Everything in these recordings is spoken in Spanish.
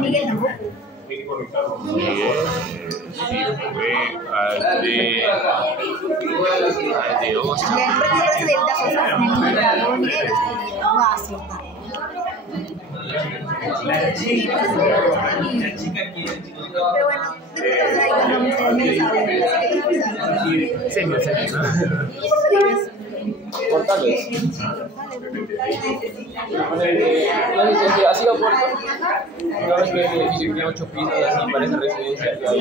Miguel tampoco. Al de Oscar. Pero bueno, Portales. La licencia ha sido Puerto. Una vez que el edificio tiene 8 pisos, así parece residencia. Que hay.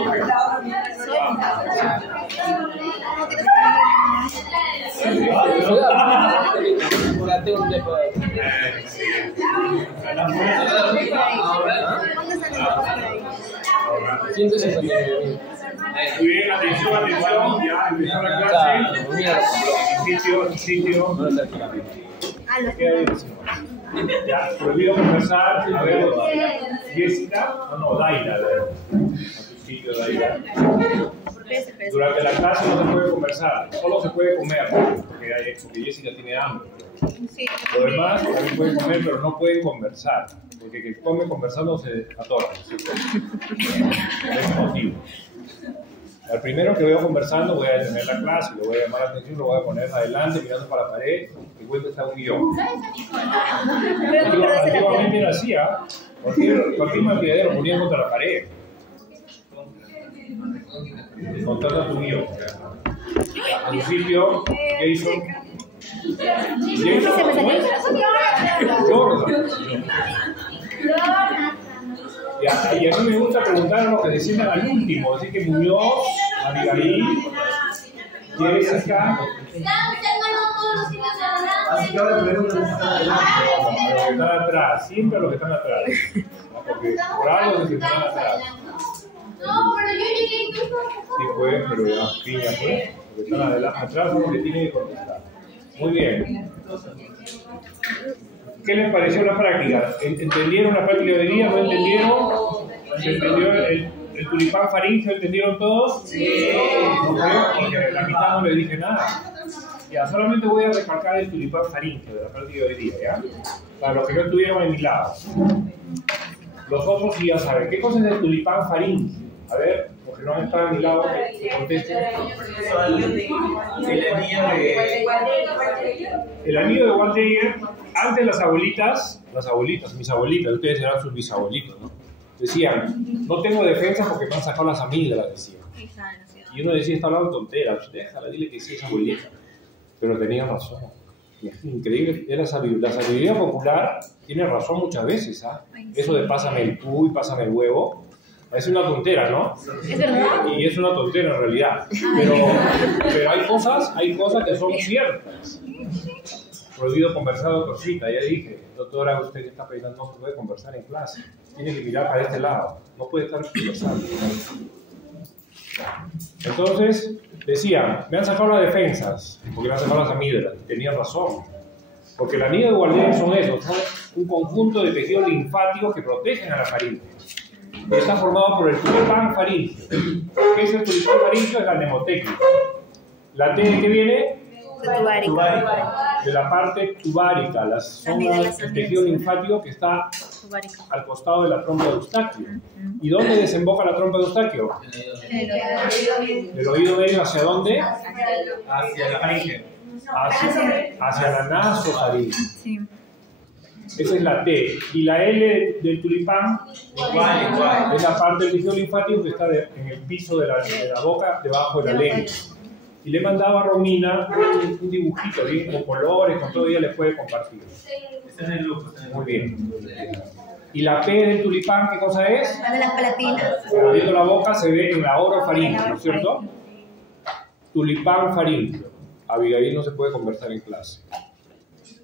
Tengo un depa. 159.000. Muy bien, atención, atención. Ya empezó la clase. Sitio. Ya, prohibido conversar. A ver, Jessica. No, Daira. A tu sitio, Daira. Durante la clase no se puede conversar, solo se puede comer, porque Jessica tiene hambre. Lo demás también pueden comer, pero no pueden conversar, porque el que come conversando se atora. Es motivo. Al primero que veo conversando voy a detener la clase, lo voy a llamar la atención, lo voy a poner adelante mirando para la pared y vuelve a estar un guión. Antiguamente era así, cualquier maquilladero lo ponía contra la pared. Contando a tu guión. Al principio, Jason. Jordan. Y a mí me gusta preguntar a los que descienden al último, así que Muñoz, Abigail, Jessica. Así que ahora preguntan los que están atrás, siempre a los que están atrás. Porque por algo los que están atrás. No, pero yo llegué incluso. Sí, pues, pero ya, piña, pues. Los que están atrás son los que tienen que contestar. Muy bien. ¿Qué les pareció la práctica? ¿Entendieron la práctica de hoy día? ¿No entendieron? ¿Se entendió el tulipán faríngeo? ¿Entendieron todos? Sí. Porque la mitad no les dije nada. Ya, solamente voy a recalcar el tulipán faríngeo de la práctica de hoy día, ¿ya? Para los que no estuvieron en mi lado. Los otros sí ya saben. ¿Qué cosa es el tulipán faríngeo? A ver, los que no han estado a mi lado, que contesten. El anillo de Waldeyer, antes las abuelitas, mis abuelitas, ustedes eran sus bisabuelitos, ¿no? Decían, no tengo defensa porque me han sacado las amígdalas, decían. Y uno decía, está hablando tonteras, déjala, dile que sí es abuelita. Pero tenía razón. Es increíble, la sabiduría popular tiene razón muchas veces, ¿ah? Eso de pásame el cuy, pásame el huevo. Es una tontera, ¿no? Es verdad. Y es una tontera en realidad. Pero hay cosas que son ciertas. Prohibido conversar, doctorcita. Ya dije, doctora, usted que está pensando, no se puede conversar en clase. Tiene que mirar para este lado. No puede estar conversando. Entonces, decía, me han sacado las defensas, porque me han sacado las amígdalas. Tenían razón. Porque la anillo de Waldeyer son esos, son un conjunto de tejidos linfáticos que protegen a la faringe. Está formado por el tulipán faríngeo. ¿Qué es el tulipán faríngeo? Es la mnemotécnica. ¿La T de qué viene? Tubárica. De la parte tubárica. El tejido linfático que está al costado de la trompa de Eustaquio. ¿Y dónde desemboca la trompa de Eustaquio? Del oído medio, ¿hacia dónde? Hacia la faringe. Hacia la nasofaringe. Sí. Esa es la T. Y la L del tulipán Igual. es la parte del tejido linfático que está en el piso de la boca, debajo de la lengua. Y le mandaba a Romina un dibujito, bien, con colores, con todo, ella les puede compartir. Este es el lujo. Muy bien. Y la P del tulipán, ¿qué cosa es? La de las palatinas. Abriendo la boca se ve en la orofaringe, ¿no es cierto? Tulipán faríngeo. Abigail no se puede conversar en clase.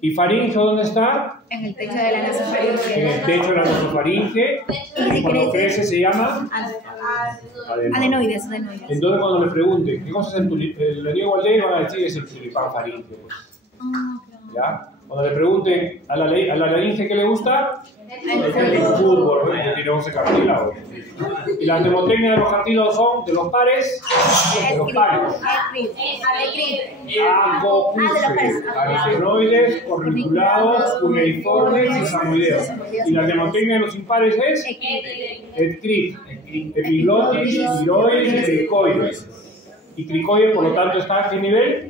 ¿Y faringeo dónde está? En el techo de la nasofaringe. En el techo de la nasofaringe. Y cuando crece se llama Adenoides. Entonces cuando le pregunten ¿qué cosa es el anillo de Waldeyer? Van a decir que es el tulipán faríngeo. Pues. ¿Ya? Cuando le pregunten a la laringe qué le gusta, el fútbol, ¿no? Que tiene 11 cartílagos. Y la mnemotecnia de los cartílagos son de los pares, de los pares. Acopuse, arsenoides, corniculados, cuneiformes y samoideos. Y la mnemotecnia de los impares es ETCRIT, epiglotis, viroides y cricoides. Y cricoides, por lo tanto, está ¿a qué nivel?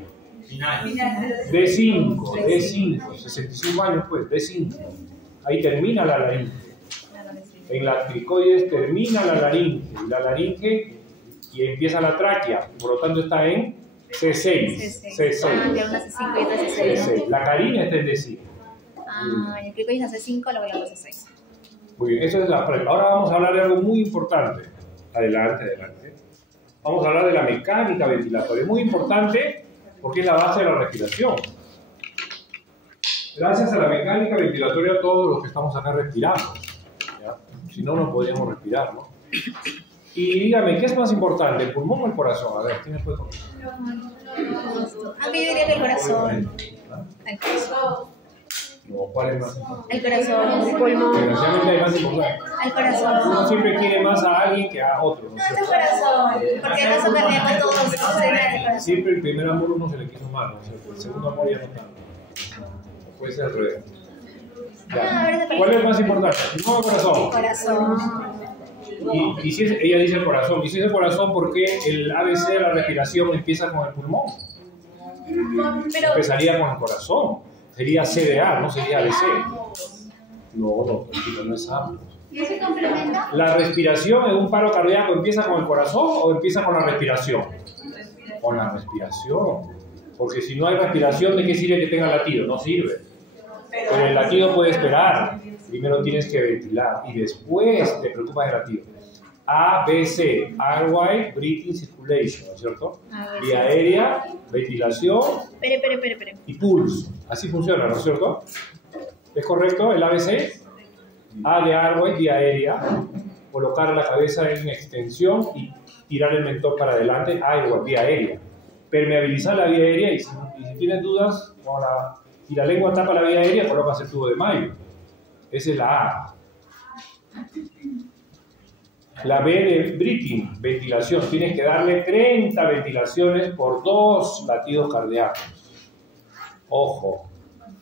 D5, 65 años pues, D5. Ahí termina la laringe. En las cricoides termina la laringe y empieza la tráquea, por lo tanto está en C6. C6. La carina está en D5. Y el cricoides hace 5, luego la C6. Muy bien, eso es la práctica. Ahora vamos a hablar de algo muy importante. Adelante. Vamos a hablar de la mecánica ventilatoria. Es muy importante porque es la base de la respiración. Gracias a la mecánica ventilatoria todos los que estamos acá respiramos. ¿Ya? Si no, no podríamos respirar, ¿no? Y dígame, ¿qué es más importante, el pulmón o el corazón? A ver, ¿quién me puede contestar? A mí yo diría que el corazón. No, ¿cuál es más importante? El corazón, el pulmón. Desgraciadamente hay más importante. El corazón. Uno siempre quiere más a alguien que a otro, ¿no? No, es el corazón. Porque no se cardíaco todos se llenan el corazón. Siempre el primer amor uno se le quiso más, ¿no? O sea, el segundo amor ya no tanto. Puede ser al revés. Ya. ¿Cuál es más importante? ¿El pulmón o el corazón? El corazón. Y si ella dice el corazón. ¿Y si es el corazón, por qué el ABC de la respiración empieza con el pulmón? Empezaría con el corazón. Sería CDA, no sería ABC. No, no es amplio. ¿Y se complementa? ¿La respiración en un paro cardíaco empieza con el corazón o empieza con la respiración? Con la respiración. Porque si no hay respiración, ¿de qué sirve que tenga latido? No sirve. Pero el latido puede esperar. Primero tienes que ventilar y después te preocupas del latido. A, B, C, airway, breathing, circulation, ¿no es cierto? Vía aérea, ventilación y pulso. Así funciona, ¿no es cierto? ¿Es correcto el ABC? A de airway, vía aérea, colocar la cabeza en extensión y tirar el mentón para adelante, airway, vía aérea. Permeabilizar la vía aérea y si tienes dudas, si la lengua tapa la vía aérea, colocas el tubo de Mayo. Esa es la A. La B de breathing, ventilación. Tienes que darle 30 ventilaciones por 2 latidos cardíacos. Ojo,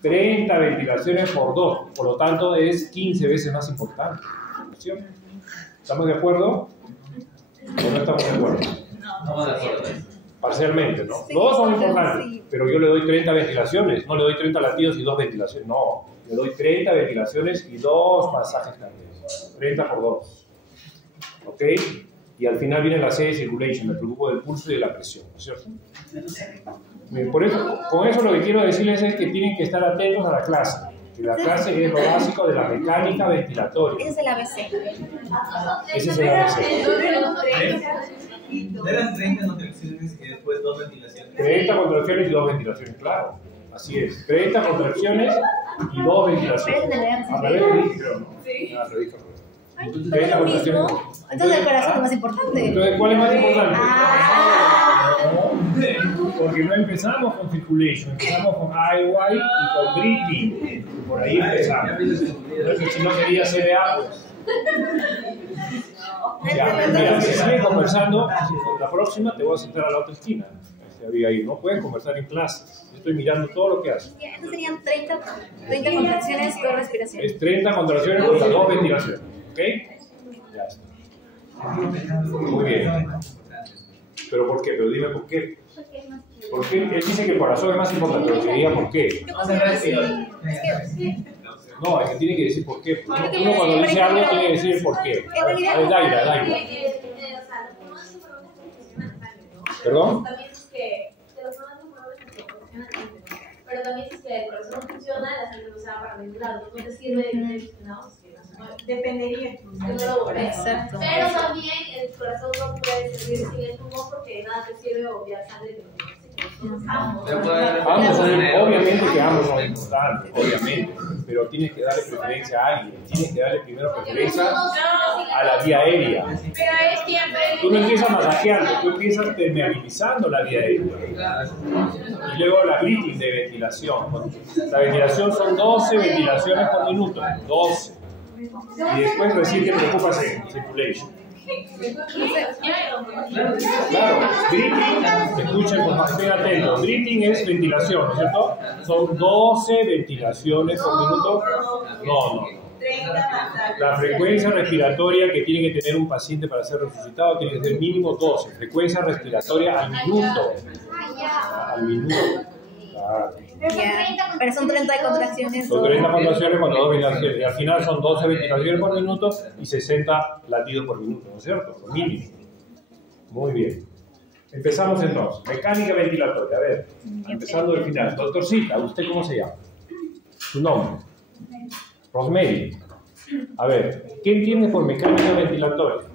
30 ventilaciones por 2. Por lo tanto, es 15 veces más importante. ¿Sí? ¿Estamos de acuerdo? ¿O no estamos de acuerdo? No, de acuerdo. Parcialmente, ¿no? Sí, Los dos son importantes, sí. pero yo le doy 30 ventilaciones. No le doy 30 latidos y 2 ventilaciones. No, le doy 30 ventilaciones y 2 masajes cardíacos. 30 por 2. ¿Ok? Y al final viene la C de circulation, me preocupo del pulso y de la presión, ¿no es cierto? Bien, por eso, con eso lo que quiero decirles es que tienen que estar atentos a la clase. Que la clase es lo básico de la mecánica ventilatoria. Ese es el ABC. Ese es el ABC. Eran 30 contracciones y después 2 ventilaciones. 30 contracciones y 2 ventilaciones, claro. Así es. 30 contracciones y 2 ventilaciones. Al revés lo dije, creo, ¿no? Sí. Al revés, al revés. Entonces es lo mismo. Entonces el corazón es más importante. Entonces, ¿cuál es más importante? Ah. Porque no empezamos con circulation, empezamos con airway y con breathing. Por ahí empezamos. Entonces, si no sería CDA, pues. Ya, mira, si siguen conversando, la próxima te voy a sentar a la otra esquina. Ahí no pueden conversar en clase. Yo estoy mirando todo lo que hacen. Entonces serían 30 contracciones y 2 respiraciones. Es 30 contracciones contra 2 ventilaciones. ¿Ok? Ya está. Muy bien. ¿Pero por qué? Pero dime por qué. Porque él dice que el corazón es más importante, pero que diga por qué. No, es que tiene que decir por qué. Uno cuando dice algo tiene que decir el por qué. A ver, Daira. ¿Perdón? Pero también es que el corazón no funciona, la sangre no se va para ningún lado. No te sirve de no, dependería. Exacto. Pero también el corazón no puede servir sin el pulmón porque nada te sirve obviar sangre de los Ambos, obviamente que ambos son importantes, obviamente, pero tienes que darle preferencia a alguien. Tienes que darle primero preferencia a la vía aérea. Pero es siempre. Tú no empiezas masajeando, tú empiezas permeabilizando la vía aérea. Y luego la breathing de ventilación. La ventilación son 12 ventilaciones por minuto. 12. Y después recién te preocupas en circulation. Claro, breathing, escuchen, estén atentos. Breathing es ventilación, ¿no es cierto? Son 12 ventilaciones por minuto. No. La frecuencia respiratoria que tiene que tener un paciente para ser resucitado tiene que ser mínimo 12. Frecuencia respiratoria al minuto. Al minuto. Claro. Ya, pero son 30 contracciones. Son 30 contracciones cuando 2 ventilaciones. Y al final son 12 ventilaciones por minuto y 60 latidos por minuto, ¿no es cierto? Mínimo. Muy bien. Empezamos entonces. Mecánica ventilatoria. A ver, empezando del final. Doctorcita, ¿usted cómo se llama? Su nombre. Rosemary. A ver, ¿qué entiendes por mecánica ventilatoria?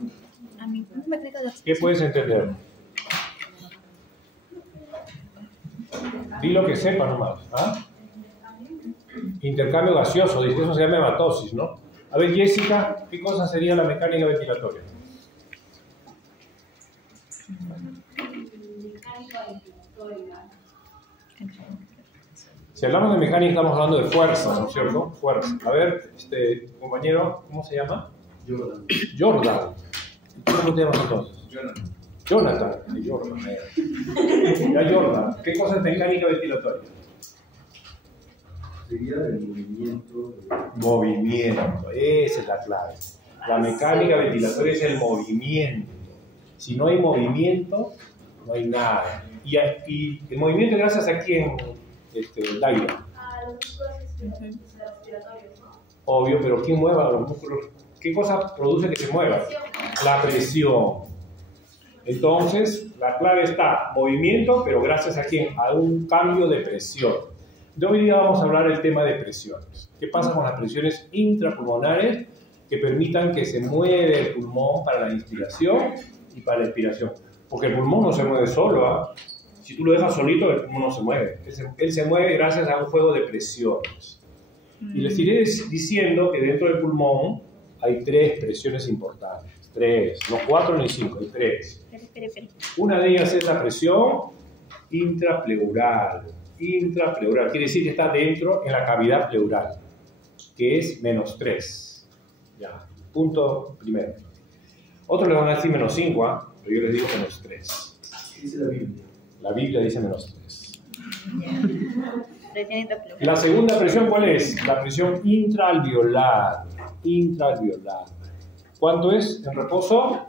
A mí me explica dos. ¿Qué puedes entender? Di lo que sepa nomás. ¿Ah? Intercambio gaseoso, dice, eso se llama hematosis, ¿no? A ver, Jessica, ¿qué cosa sería la mecánica ventilatoria? Si hablamos de mecánica, estamos hablando de fuerza, ¿no es cierto? Fuerza. A ver, compañero, ¿cómo se llama? Jordan. Jordan. ¿Cómo te llamas entonces? Jonathan. Jordan. Ya, Jordan. ¿Qué cosa es mecánica ventilatoria? Sería el movimiento. Movimiento. Esa es la clave. La mecánica ventilatoria es el movimiento. Si no hay movimiento, no hay nada. Y el movimiento, gracias a quién, Daira. A los músculos respiratorios, ¿no? Obvio, pero ¿quién mueva los músculos? ¿Qué cosa produce que se mueva? La presión. Entonces, la clave está movimiento, pero gracias a quién? A un cambio de presión. De hoy día vamos a hablar del tema de presiones. ¿Qué pasa con las presiones intrapulmonares que permitan que se mueva el pulmón para la inspiración y para la expiración? Porque el pulmón no se mueve solo, ¿ah? Si tú lo dejas solito, el pulmón no se mueve. Él se mueve gracias a un juego de presiones. Y les iré diciendo que dentro del pulmón hay 3 presiones importantes. 3, no 4 ni 5, hay 3. Una de ellas es la presión intrapleural. Intrapleural quiere decir que está dentro en la cavidad pleural, que es -3. Ya, punto primero. Otros le van a decir -5, ¿ah? Pero yo les digo -3. ¿Qué dice la Biblia? La Biblia dice -3. Presión intrapleural. La segunda presión, ¿cuál es? La presión intraalveolar. Intraalveolar. ¿Cuánto es en reposo?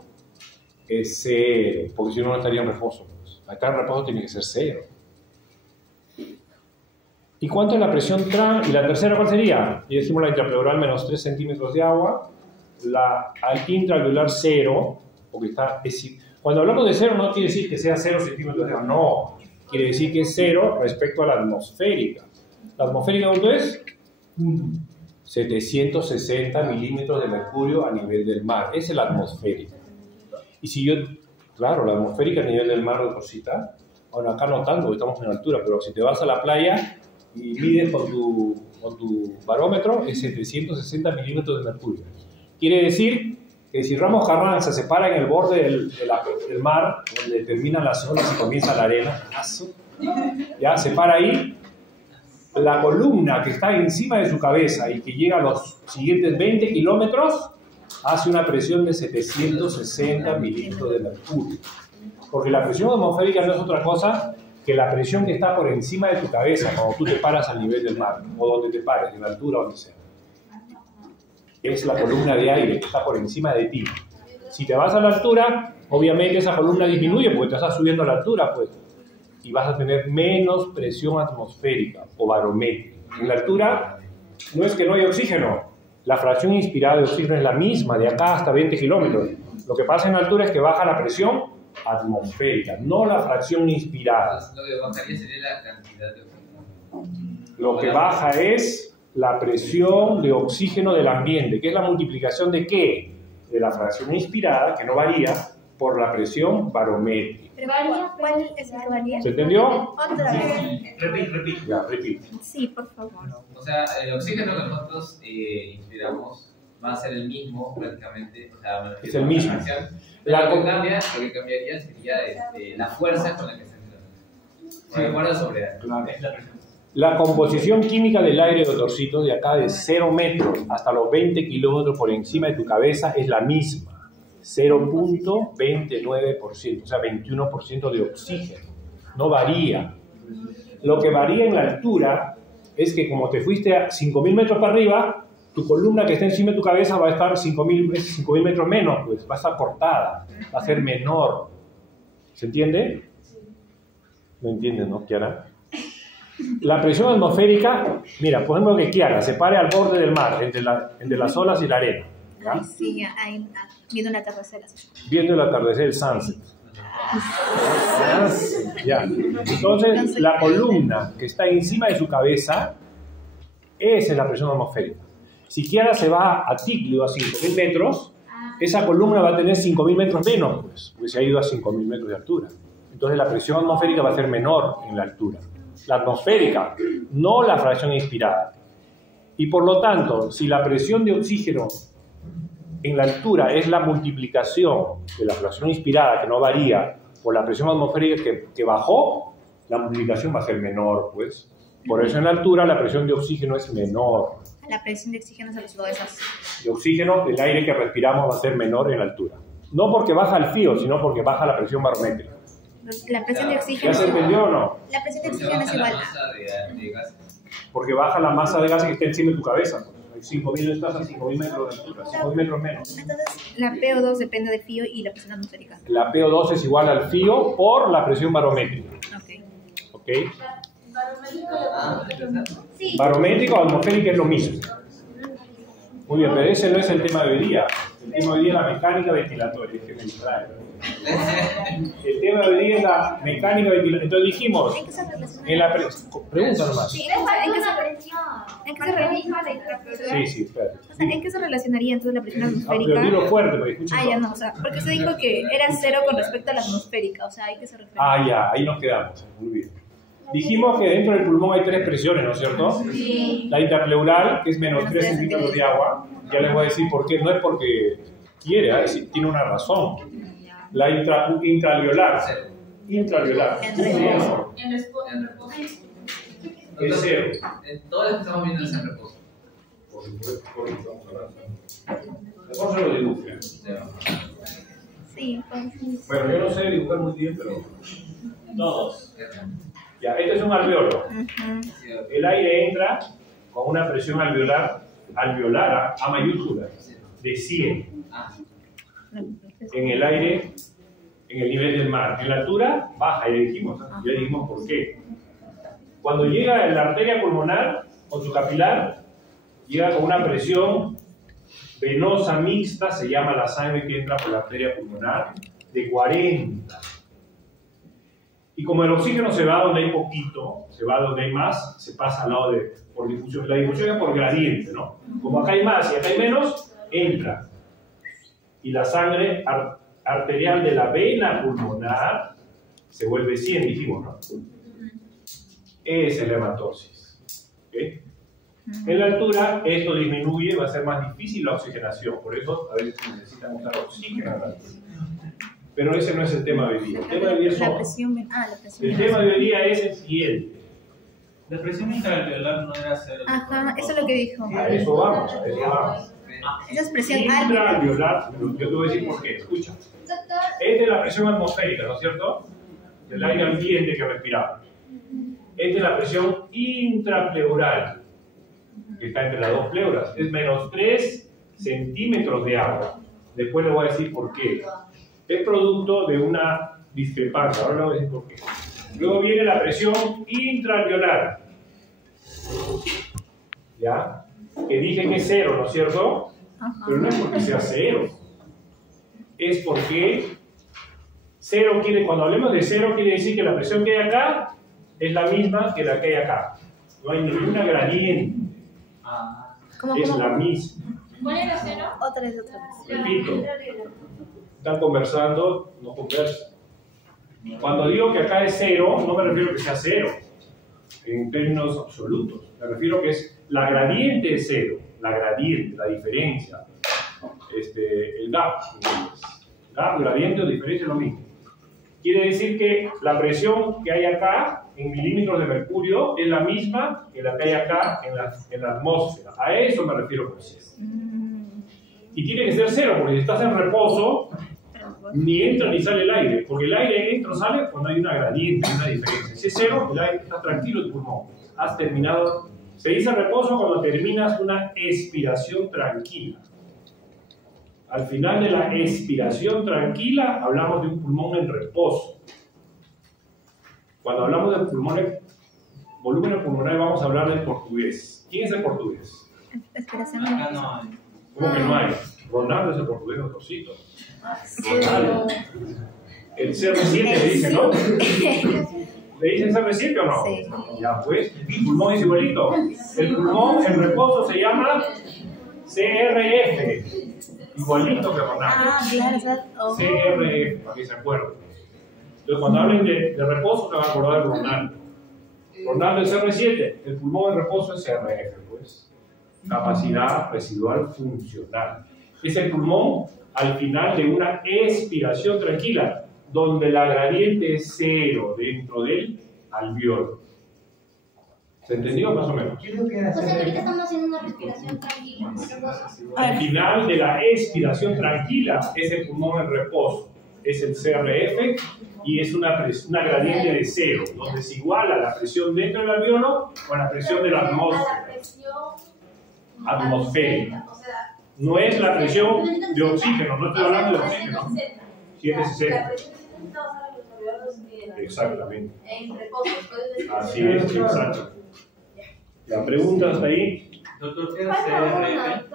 Es 0, porque si no, no estaría en reposo. Acá en reposo tiene que ser 0. ¿Y cuánto es la presión y la tercera cuál sería? Y decimos la intrapleural -3 centímetros de agua, la intraalveolar 0, porque está... Cuando hablamos de 0 no quiere decir que sea 0 centímetros de agua, no. Quiere decir que es 0 respecto a la atmosférica. ¿La atmosférica cuánto es? 760 milímetros de mercurio a nivel del mar. Esa es la atmosférica. Y si yo, claro, la atmosférica a nivel del mar, cosita, bueno, acá no tanto, estamos en altura, pero si te vas a la playa y mides con tu barómetro, es 760 milímetros de mercurio. Quiere decir que si Ramos Carranza se para en el borde del mar, donde terminan las olas y comienza la arena, ya se para ahí, la columna que está encima de su cabeza y que llega a los siguientes 20 kilómetros, hace una presión de 760 milímetros de mercurio. Porque la presión atmosférica no es otra cosa que la presión que está por encima de tu cabeza cuando tú te paras al nivel del mar, o donde te pares, en la altura o donde sea. Es la columna de aire que está por encima de ti. Si te vas a la altura, obviamente esa columna disminuye porque te estás subiendo a la altura, pues, y vas a tener menos presión atmosférica o barométrica. En la altura no es que no hay oxígeno, la fracción inspirada de oxígeno es la misma, de acá hasta 20 kilómetros. Lo que pasa en la altura es que baja la presión atmosférica, no la fracción inspirada. Lo que bajaría sería la cantidad de oxígeno. Lo que baja es la presión de oxígeno del ambiente, que es la multiplicación de ¿qué? De la fracción inspirada, que no varía, por la presión barométrica. Pero ¿cuál es el que varía? ¿Se entendió? Otra vez. Repite. Ya, repite. Sí, por favor. O sea, el oxígeno que nosotros inspiramos va a ser el mismo prácticamente. O sea, me refiero Es el a la mismo. fracción. La Lo que cambiaría sería la fuerza con la que se entra. Se recuerda sobre es la presión. La composición química del aire, doctorcito, de acá de 0 metros hasta los 20 kilómetros por encima de tu cabeza es la misma. 0.29%, o sea, 21% de oxígeno. No varía. Lo que varía en la altura es que como te fuiste a 5.000 metros para arriba, tu columna que está encima de tu cabeza va a estar 5.000 metros menos, pues va a estar cortada, va a ser menor. ¿Se entiende? ¿No entiendes, no, Kiara? La presión atmosférica, mira, por ejemplo que Kiara se pare al borde del mar, entre las olas y la arena. ¿Ya? Ay, sí, ahí, viendo una atardecer. Viendo el atardecer, el sunset. Ya. Entonces, la columna que está encima de su cabeza, esa es la presión atmosférica. Si Kiara se va a Ticlio a 5.000 metros, esa columna va a tener 5.000 metros menos, pues, porque se ha ido a 5.000 metros de altura. Entonces, la presión atmosférica va a ser menor en la altura. La atmosférica, no la fracción inspirada. Y por lo tanto, si la presión de oxígeno en la altura es la multiplicación de la fracción inspirada, que no varía, por la presión atmosférica que bajó, la multiplicación va a ser menor, pues. Por eso en la altura la presión de oxígeno es menor. La presión de oxígeno se los esas. De oxígeno, el aire que respiramos va a ser menor en la altura. No porque baja el frío, sino porque baja la presión barométrica. La presión de oxígeno. ¿Ya se entendió o no? La presión de oxígeno es igual. Porque baja la masa de gases que está encima de tu cabeza. Hay 5.000, estás a 5.000 metros de altura, 5.000 metros menos. Entonces, la PO2 depende del frío y la presión atmosférica. La PO2 es igual al frío por la presión barométrica. ¿Ok? Sí. Barométrica o atmosférica es lo mismo. Muy bien, pero ese no es el tema de hoy día. El tema de hoy día es la mecánica ventilatoria, que me distrae. El tema de hoy día es la mecánica ventilatoria. Entonces dijimos, ¿En qué se relaciona? en la pregunta nomás. Sí, ¿en qué se relaciona? Sí, espérate. O sea, ¿en qué se relacionaría entonces la presión Pero atmosférica? dilo fuerte, porque escuchen. Ya no, o sea, porque se dijo que era 0 con respecto a la atmosférica, o sea, hay que se refiere. Ya, ahí nos quedamos. Muy bien. Dijimos que dentro del pulmón hay 3 presiones, ¿no es cierto? Sí. La intrapleural, que es menos 3 centímetros de agua. Ya les voy a decir por qué. No es porque quiere, tiene una razón. La intraalveolar. Intraalveolar. En reposo. Es 0. Todo lo que estamos viendo es en reposo. Por eso vamos a hablar. Después se lo dibujan. Sí, pues. Bueno, yo no sé dibujar muy bien, pero todos. Ya, este es un alveolo. El aire entra con una presión alveolar A mayúscula, de 100 en el aire, en el nivel del mar. En la altura baja, ya dijimos por qué. Cuando llega a la arteria pulmonar, con su capilar, llega con una presión venosa mixta, se llama la sangre que entra por la arteria pulmonar, de 40. Y como el oxígeno se va donde hay poquito, se va donde hay más, se pasa al lado por difusión. La difusión es por gradiente, ¿no? Como acá hay más y acá hay menos, entra. Y la sangre arterial de la vena pulmonar se vuelve 100, dijimos, ¿no? Esa es la hematosis. ¿Okay? En la altura, esto disminuye, va a ser más difícil la oxigenación. Por eso, a veces necesitamos usar oxígeno a la altura. Pero ese no es el tema de hoy día. El tema de hoy día es La presión. La presión. el tema de hoy día es el siguiente. La presión intraalveolar no era 0. Ajá, eso es lo que dijo. A eso vamos, a eso vamos. Esa es presión alta. Intraalveolar, yo te voy a decir por qué, escucha. Esta es la presión atmosférica, ¿no es cierto? Del aire ambiente que respiramos. Esta es la presión intrapleural, que está entre las dos pleuras. Es menos 3 centímetros de agua. Después les voy a decir por qué. Es producto de una discrepancia. Ahora les voy a decir por qué. Luego viene la presión intraalveolar. ¿Ya? Que dije que es 0, ¿no es cierto? Pero no es porque sea 0. Es porque 0 cuando hablemos de 0 quiere decir que la presión que hay acá es la misma que la que hay acá. No hay ninguna gradiente. Es la misma. ¿Cuál era 0? Otra vez. Repito. Están conversando, no conversan. Cuando digo que acá es cero, no me refiero a que sea cero en términos absolutos. Me refiero a que es la gradiente de cero, la gradiente, la diferencia, el gap. Gap, gradiente o diferencia es lo mismo. Quiere decir que la presión que hay acá en milímetros de mercurio es la misma que la que hay acá en la atmósfera. A eso me refiero con cero. Y tiene que ser cero, porque si estás en reposo, ni entra ni sale el aire, porque el aire entra o sale cuando hay una gradiente, una diferencia. Si es cero, el aire está tranquilo el pulmón. Has terminado. Se dice reposo cuando terminas una expiración tranquila. Al final de la expiración tranquila, hablamos de un pulmón en reposo. Cuando hablamos de pulmones, volumen pulmonar, vamos a hablar del portugués. ¿Quién es el portugués? Acá no hay. ¿Cómo que no hay? Ronaldo es el portugués doctorcito. Ronaldo. El CR7 le dice, ¿no? ¿Le dicen CR7 o no? Sí. Ya pues, el pulmón es igualito. El pulmón en reposo se llama CRF. Igualito que Ronaldo. Ah, claro, exacto. CRF, para que se acuerden. Entonces, cuando hablen de reposo, se van a acordar de Ronaldo. Ronaldo es CR7, el pulmón en reposo es CRF, pues. Capacidad residual funcional. Es el pulmón al final de una expiración tranquila, donde la gradiente es cero dentro del alveolo. ¿Se entendió más o menos? O sea, que ahorita estamos haciendo una respiración tranquila. Al final de la expiración tranquila es el pulmón en reposo, es el CRF y es una gradiente de cero, donde se iguala la presión dentro del alveolo con la presión de la atmósfera. Atmosférica. No es la presión de oxígeno, no estoy hablando de oxígeno. 760. Exactamente. En reposo. Así es, exacto. La pregunta hasta ahí. Doctor, ¿qué es CRF?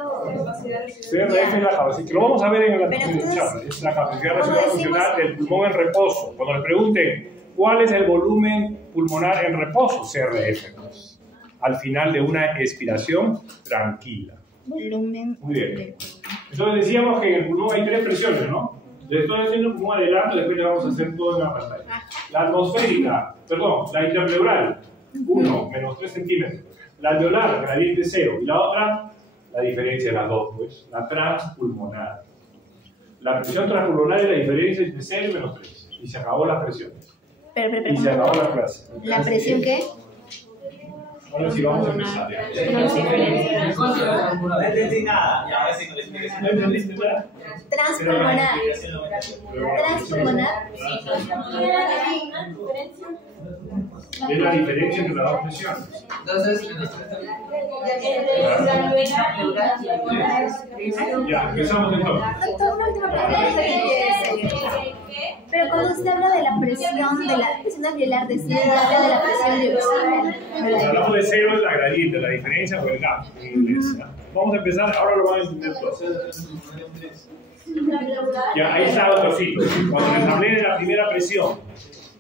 CRF es la capacidad, que lo vamos a ver en la charla, es la capacidad residual funcional del pulmón en reposo. Cuando le pregunten cuál es el volumen pulmonar en reposo, CRF, pues, al final de una expiración tranquila. Volumen. Muy bien. Entonces decíamos que en el pulmón hay tres presiones, ¿no? Les estoy haciendo un pulmón adelanto, después le vamos a hacer todo en la pantalla. La atmosférica, perdón, la interpleural, 1, menos 3 centímetros. La alveolar, gradiente 0. Y la otra, la diferencia de las dos, pues, la transpulmonar. La presión transpulmonar es la diferencia entre 0 y menos 3. Y se acabó las presiones. Pero, Y se acabó la clase. ¿la presión qué? Ahora sí vamos a empezar. Ya. No entendí nada. Ya, a ver si no le expliques. ¿No entendiste nada? Transpulmonar. Transpulmonar. Es la diferencia entre las dos presiones. Entonces, Ya, empezamos entonces. Doctor, una última pregunta. Pero cuando usted habla de la presión alveolar, decía habla de la presión de oxígeno. Cuando hablamos de cero es la gradiente, la diferencia o el gap en inglés. ¿Ya? Vamos a empezar, ahora lo van a entender todos. Ya, ahí está otro sitio. Cuando les hablé de la primera presión,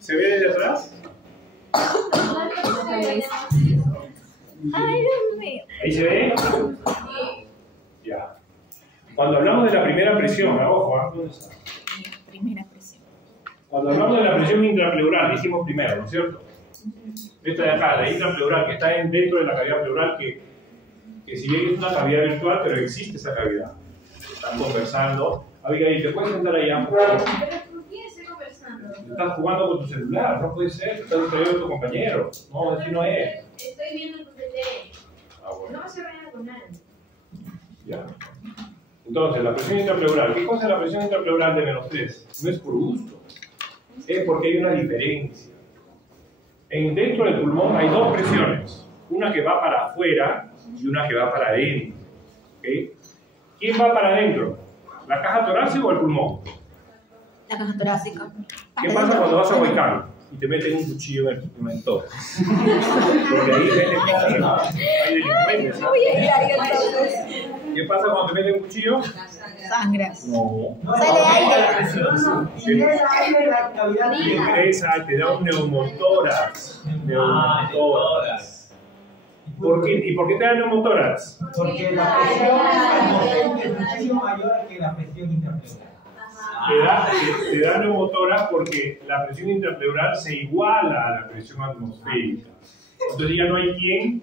¿se ve desde atrás? Ay, Dios mío. ¿Ahí se ve? Ya. Cuando hablamos de la primera presión, ojo, ¿dónde está? Primera presión. Cuando hablamos de la presión intrapleural, dijimos primero, ¿no es cierto? Esta de acá, la intrapleural, que está dentro de la cavidad pleural, que si bien es una cavidad virtual, pero existe esa cavidad. Están conversando. Abigail, ¿te puedes sentar allá? ¿Pero por qué estoy conversando? Estás jugando con tu celular, no puede ser, estás distrayendo a tu compañero. No, así no es. Estoy viendo el PPT. Bueno. No me estoy rayando con nadie. Ya. Entonces, la presión intrapleural. ¿Qué cosa es la presión intrapleural de menos 3? No es por gusto. Es porque hay una diferencia. Dentro del pulmón hay dos presiones. Una que va para afuera y una que va para adentro. ¿Okay? ¿Quién va para adentro? ¿La caja torácica o el pulmón? La caja torácica. ¿Qué pasa cuando vas a Huaycán y te meten un cuchillo en el mentón? Porque ahí hay delincuentes. ¿Qué pasa cuando te meten un cuchillo? Sangras. No. Sale aire. Te ingresa, te da un neumotórax. Neumotórax. ¿Por qué? ¿Y por qué te da neumotórax? Porque la presión atmosférica es muchísimo mayor que la presión intrapleural. te da neumotórax porque la presión intrapleural se iguala a la presión atmosférica. Entonces ya no hay quien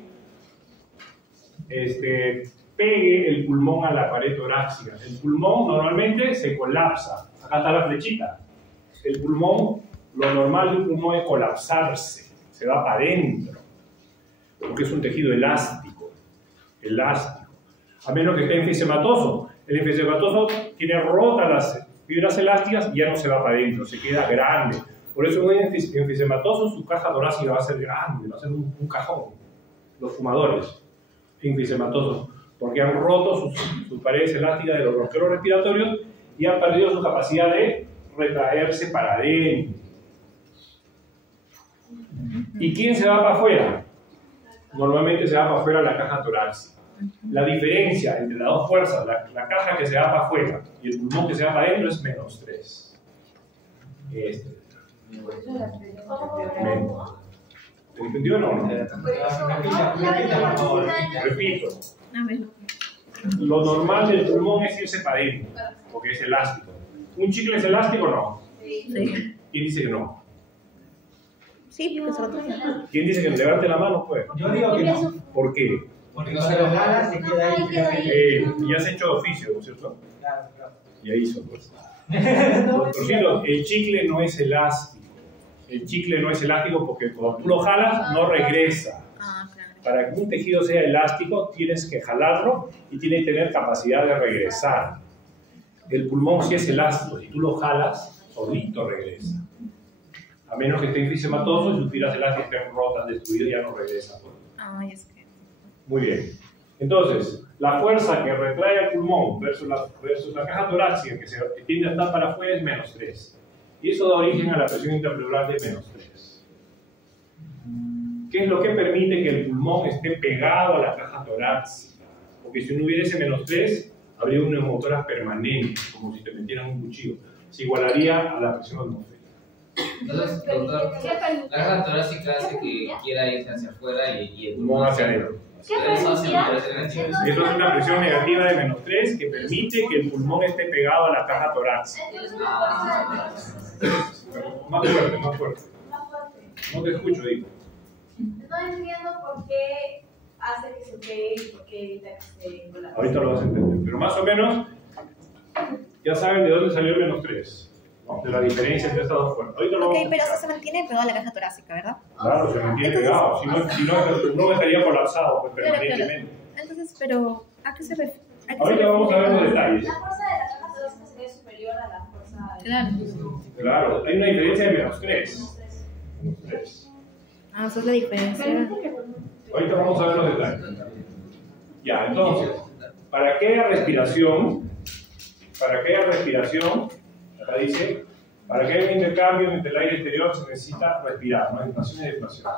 pegue el pulmón a la pared torácica. El pulmón normalmente se colapsa. Acá está la flechita. El pulmón, lo normal de un pulmón es colapsarse, se va para adentro, porque es un tejido elástico, a menos que esté enfisematoso. El enfisematoso tiene rotas las fibras elásticas y ya no se va para adentro, se queda grande. Por eso un enfisematoso, su caja torácica va a ser grande, va a ser un cajón. Los fumadores enfisematosos, porque han roto sus paredes elásticas de los bronquiolos respiratorios y han perdido su capacidad de retraerse para adentro. ¿Y quién se va para afuera? Normalmente se va para afuera la caja torácica. La diferencia entre las dos fuerzas, la caja que se va para afuera y el pulmón que se va para adentro es -3. ¿Te entendió o no? Repito. Lo normal del pulmón es irse para adentro, porque es elástico. ¿Un chicle es elástico o no? Sí. ¿Quién dice que no? Sí, profesor. ¿Quién dice que levante la mano? Pues. Yo digo que no. ¿Por qué? Porque no se lo jala, se queda ahí. Y has hecho oficio, ¿no es cierto? Claro, claro. Ya hizo, pues. Por cierto, el chicle no es elástico. El chicle no es elástico porque cuando tú lo jalas, no regresa. Para que un tejido sea elástico, tienes que jalarlo y tiene que tener capacidad de regresar. El pulmón sí es elástico. Si tú lo jalas, solito regresa. A menos que esté enfisematoso y sus fibras elásticas estén rotas, destruidas, ya no regresa. Muy bien. Entonces, la fuerza que retrae al pulmón versus la caja torácica que tiende a estar para afuera es -3. Y eso da origen a la presión intrapleural de -3. ¿Qué es lo que permite que el pulmón esté pegado a la caja torácica? Porque si no hubiera ese -3, habría un neumotórax permanente, como si te metieran un cuchillo. Se igualaría a la presión atmosférica. Entonces, doctor, la caja torácica hace que quiera irse hacia afuera y el Pulmón hacia adentro. Eso hace una presión negativa. Y eso es una presión negativa de -3 que permite que el pulmón esté pegado a la caja torácica. Más fuerte, más fuerte. No te escucho, digo. No entiendo por qué hace que se pegue y por qué evita que se colapse. Ahorita lo vas a entender. Pero más o menos, ya saben de dónde salió el -3. ¿No? De la diferencia entre estas dos fuerzas. Ahorita lo Ok, vamos a... pero eso se mantiene pegado a la caja torácica, ¿verdad? Claro, se mantiene pegado. Si no, el pulmón estaría colapsado pues, permanentemente. Entonces, pero ¿a qué se refiere? Ahorita vamos a ver los detalles. La fuerza de la caja torácica sería superior a la fuerza de Claro. Claro, hay una diferencia de -3. Esa es la diferencia. Ahorita vamos a ver los detalles. Ya, entonces, para que haya respiración, acá dice, para que haya un intercambio entre el aire exterior se necesita respirar, ¿no? Inflación y deflación.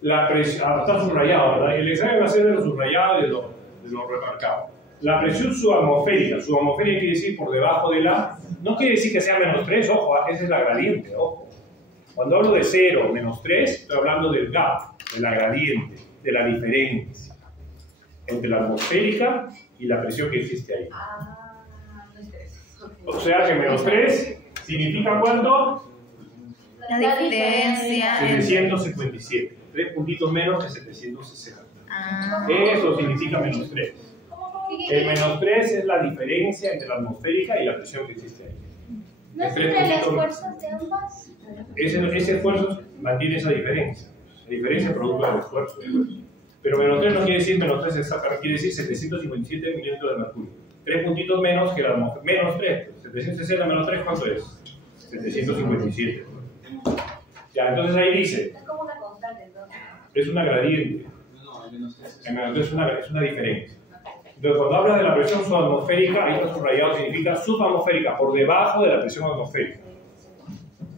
La presión, está subrayado, ¿verdad? Y el examen va a ser de lo subrayado y de lo remarcado. La presión subatmosférica quiere decir por debajo de la... No quiere decir que sea -3, ojo, esa es la gradiente, ojo. Cuando hablo de 0, -3, estoy hablando del gap, de la gradiente, de la diferencia entre la atmosférica y la presión que existe ahí. O sea que -3 significa ¿cuánto? La diferencia. 757. 3 puntitos menos que 760. Eso significa -3. El -3 es la diferencia entre la atmosférica y la presión que existe ahí. ¿No es entre las fuerzas de ambas? Ese esfuerzo mantiene esa diferencia. La diferencia es producto del esfuerzo. Pero -3 no quiere decir -3 exactamente, quiere decir 757 milímetros de mercurio. 3 puntitos menos que la atmósfera. -3. 760 menos 3, ¿cuánto es? 757. Ya, entonces ahí dice. Es como una constante, ¿no? Es una gradiente. El es una diferencia. Entonces, cuando hablas de la presión subatmosférica, ahí está subrayado, significa subatmosférica, por debajo de la presión atmosférica.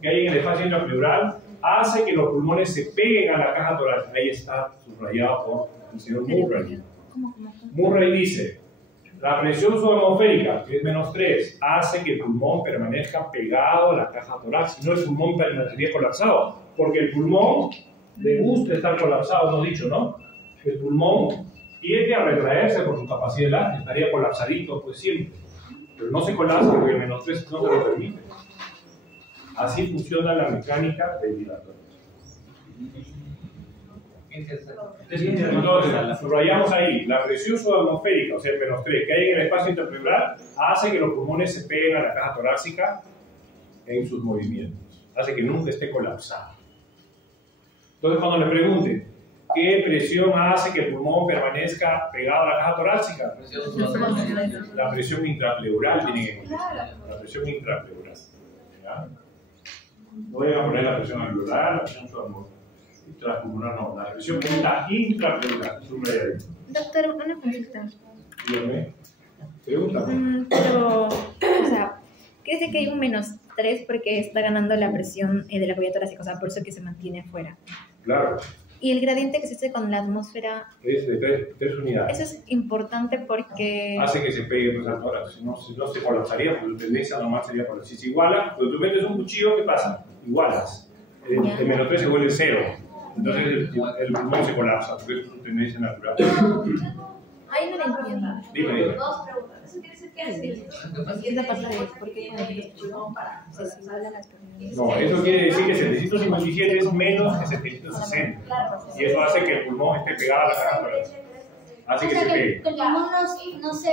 Que hay en el espacio intrapleural, hace que los pulmones se peguen a la caja torácica. Ahí está subrayado por el señor Murray. Murray dice, la presión subatmosférica, que es -3, hace que el pulmón permanezca pegado a la caja torácica. No, el pulmón permanecería colapsado, porque el pulmón le gusta estar colapsado, no dicho, ¿no? El pulmón tiende a retraerse por su capacidad elástica, estaría colapsadito pues siempre. Pero no se colapsa porque el menos 3 no se lo permite. Así funciona la mecánica ventilatoria. Entonces, subrayamos ahí, la presión subatmosférica, o sea, el menos 3 que hay en el espacio interpleural, hace que los pulmones se peguen a la caja torácica en sus movimientos. Hace que nunca esté colapsado. Entonces, cuando le pregunten, ¿qué presión hace que el pulmón permanezca pegado a la caja torácica? La presión intrapleural tiene que contestar. La presión intrapleural. ¿Ya? No voy a poner la presión alveolar, la presión intrapulmonar, no. La presión intrapleural. Doctor, una consulta. Dígame. Pregúntame. Pero, o sea, ¿qué dice que hay un menos 3 porque está ganando la presión de la cavidad torácica? O sea, por eso que se mantiene fuera. Claro. Y el gradiente que existe con la atmósfera Es de 3 unidades. Eso es importante porque... Hace que se pegue pues al tórax. Si no se colapsaría, porque la tendencia normal sería por si se iguala, cuando tú metes un cuchillo, ¿qué pasa? Igualas. El menos 3 se vuelve 0. Entonces el pulmón se colapsa, porque es su tendencia natural. Ahí no lo entiendo. Dime. Dos preguntas. Eso quiere decir que ¿Qué está pasando? ¿Por qué el pulmón para No, eso quiere decir que 757 es menos que 760. Y eso hace que el pulmón esté pegado a la caja torácica. Hace que se pegue. el pulmón no se...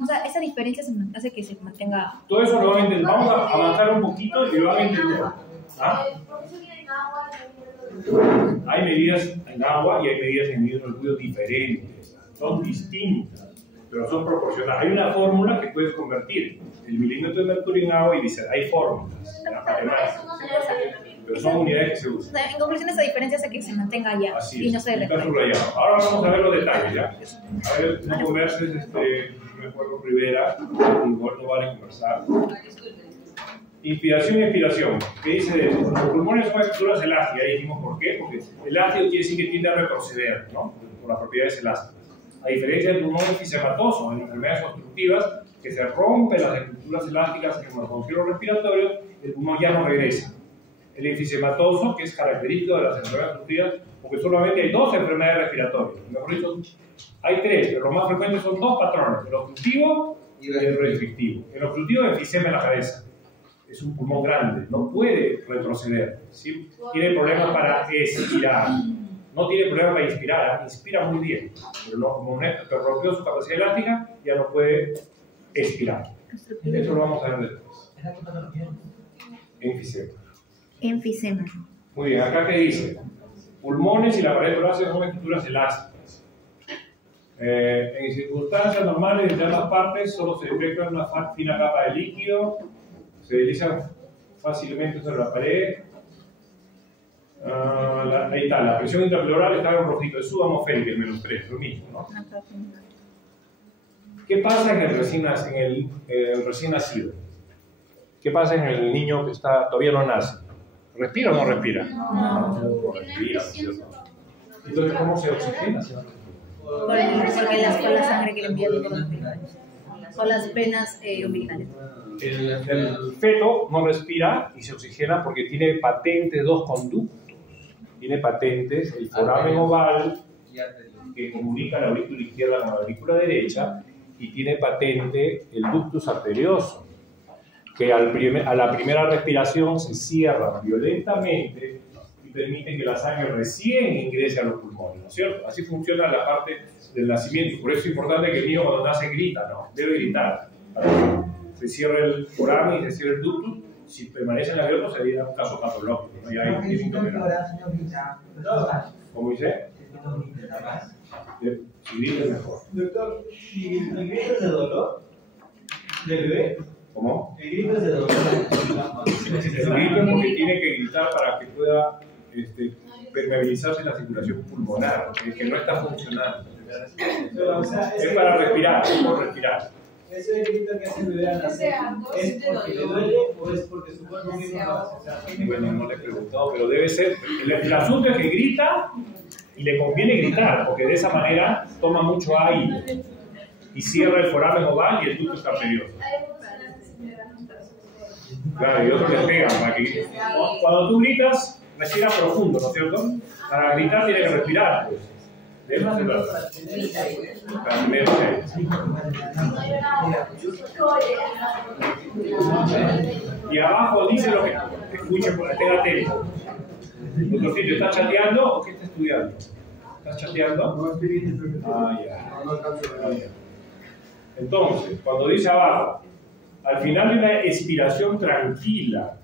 O sea, esa diferencia hace que se mantenga... Todo eso lo van a entender. Vamos a avanzar un poquito y lo van a entender. ¿Ah? Hay medidas en agua y hay medidas en hidroalcohólico diferentes. Son distintas, pero son proporcionales. Hay una fórmula que puedes convertir el milímetro de mercurio en agua y dice, hay fórmulas, matemáticas, pero son unidades que se usan. O sea, en conclusión, esa diferencia hace que se mantenga allá y no se está repita. subrayado. Ahora vamos a ver los detalles, ¿ya? A ver, no converses, me acuerdo Rivera, igual no vale conversar. Inspiración y expiración. ¿Qué dice de eso? Los pulmones son estructuras elásticas. Ahí dijimos por qué. Porque elástico quiere decir que tiende a retroceder, ¿no? Por las propiedades elásticas. A diferencia del pulmón enfisematoso, en enfermedades obstructivas, que se rompen las estructuras elásticas en los bronquiolos respiratorios, el pulmón ya no regresa. El enfisematoso, que es característico de las enfermedades obstructivas, porque solamente hay 2 enfermedades respiratorias. Mejor dicho, hay 3, pero los más frecuentes son 2 patrones: el obstructivo y el restrictivo. El obstructivo es enfisema en la cabeza. Es un pulmón grande, no puede retroceder, ¿sí? Tiene problemas para expirar, no tiene problemas para inspirar, inspira muy bien, pero no, como rompió su capacidad elástica, ya no puede expirar. Eso lo vamos a ver después. Enfisema. Enfisema. Muy bien, acá ¿qué dice? Pulmones y la pared torácica son estructuras elásticas. En circunstancias normales, entre ambas partes, solo se detecta una fina capa de líquido. Se deslizan fácilmente sobre la pared. Ahí está, la presión intrapleural está en rojito, es subatmosférica, el menos 3, lo mismo, ¿no? ¿Qué pasa en el recién nacido? ¿Qué pasa en el niño que todavía no nace? ¿Respira o no respira? No respira, ¿cierto? Entonces, ¿cómo se oxigena? Porque con la sangre que le envía con las venas umbilicales. El feto no respira y se oxigena porque tiene patentes 2 conductos. Tiene patentes el foramen oval que comunica la aurícula izquierda con la aurícula derecha y tiene patente el ductus arterioso que a la primera respiración se cierra violentamente y permite que la sangre recién ingrese a los pulmones, ¿no es cierto? Así funciona la parte del nacimiento. Por eso es importante que el niño cuando nace grita, ¿no? Debe gritar. Se cierra el foramen y se cierra el ductus. Si permanecen abiertos sería un caso patológico, ¿no? Ya hay intolerancia. ¿Cómo dice? Si grita es mejor. Doctor, ¿y el grito es de dolor del bebé? ¿Cómo? El grito es de dolor. El grito es porque tiene que gritar para que pueda permeabilizarse la circulación pulmonar, que no está funcionando. Pero, o sea, es para respirar, es por respirar. Ese grito que hace el bebé al nacer, ¿es porque le duele o es porque su cuerpo mismo lo hace? Bueno, no le he preguntado, pero debe ser. El asunto es que grita y le conviene gritar, porque de esa manera toma mucho aire y cierra el foramen oval y el ductus arterioso. Claro, y otros le pegan para que. Cuando tú gritas, respira profundo, ¿no es cierto? Para gritar tiene que respirar, pues. De eso se trata. Para tener y abajo dice lo que escuche, tenga atento. Otro sitio, ¿estás chateando o qué estás estudiando? ¿Estás chateando? No estoy bien. Ya. Entonces, cuando dice abajo, al final de una expiración tranquila,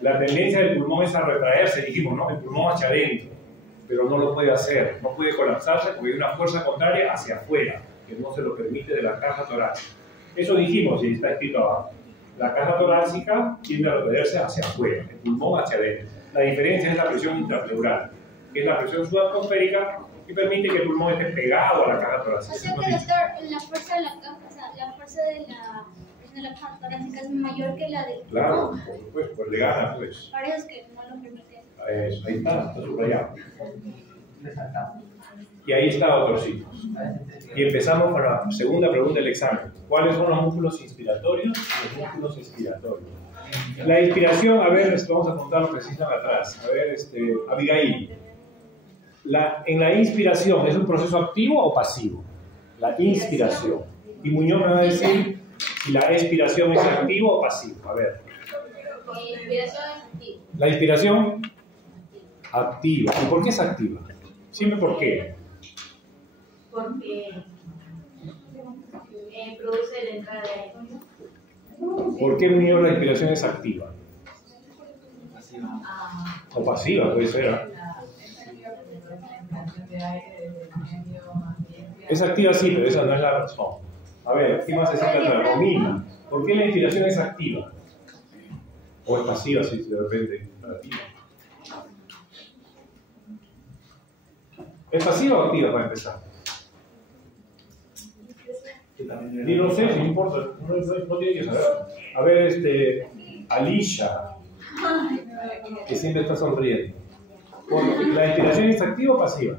la tendencia del pulmón es a retraerse, dijimos, ¿no? El pulmón hacia adentro, pero no lo puede hacer, no puede colapsarse porque hay una fuerza contraria hacia afuera, que no se lo permite de la caja torácica. Eso dijimos y está escrito abajo. La caja torácica tiende a retraerse hacia afuera, el pulmón hacia adentro. La diferencia es la presión intrapleural, que es la presión subatmosférica que permite que el pulmón esté pegado a la caja torácica. O sea que, doctor, la fuerza de la caja, o sea, la fuerza de la caja torácica es mayor que la del pulmón. Claro, por supuesto, pues le gana, pues. Por eso es que no lo permite. Eso, ahí está subrayado. Y ahí está otro sitio. Y empezamos con la segunda pregunta del examen. ¿Cuáles son los músculos inspiratorios y los músculos expiratorios? La inspiración, a ver, vamos a contar lo que existen atrás. A ver, Abigail. En la inspiración, ¿es un proceso activo o pasivo? La inspiración. Y Muñoz me va a decir si la expiración es activo o pasivo. A ver. La inspiración es activa. La inspiración activa. ¿Y por qué es activa? Siempre por qué. Porque produce la entrada de aire. ¿Por qué Muñoz la inspiración es activa? O pasiva, puede ser. ¿Eh? Es activa sí, pero esa no es la razón. A ver, ¿qué más se saca de la Romina? ¿Por qué la inspiración es activa? O es pasiva, si de repente para ti. ¿Es pasiva o activa para empezar? Y no sé, si no importa, no tiene que saber. A ver, Alicia, que siempre está sonriendo. ¿La inspiración es activa o pasiva?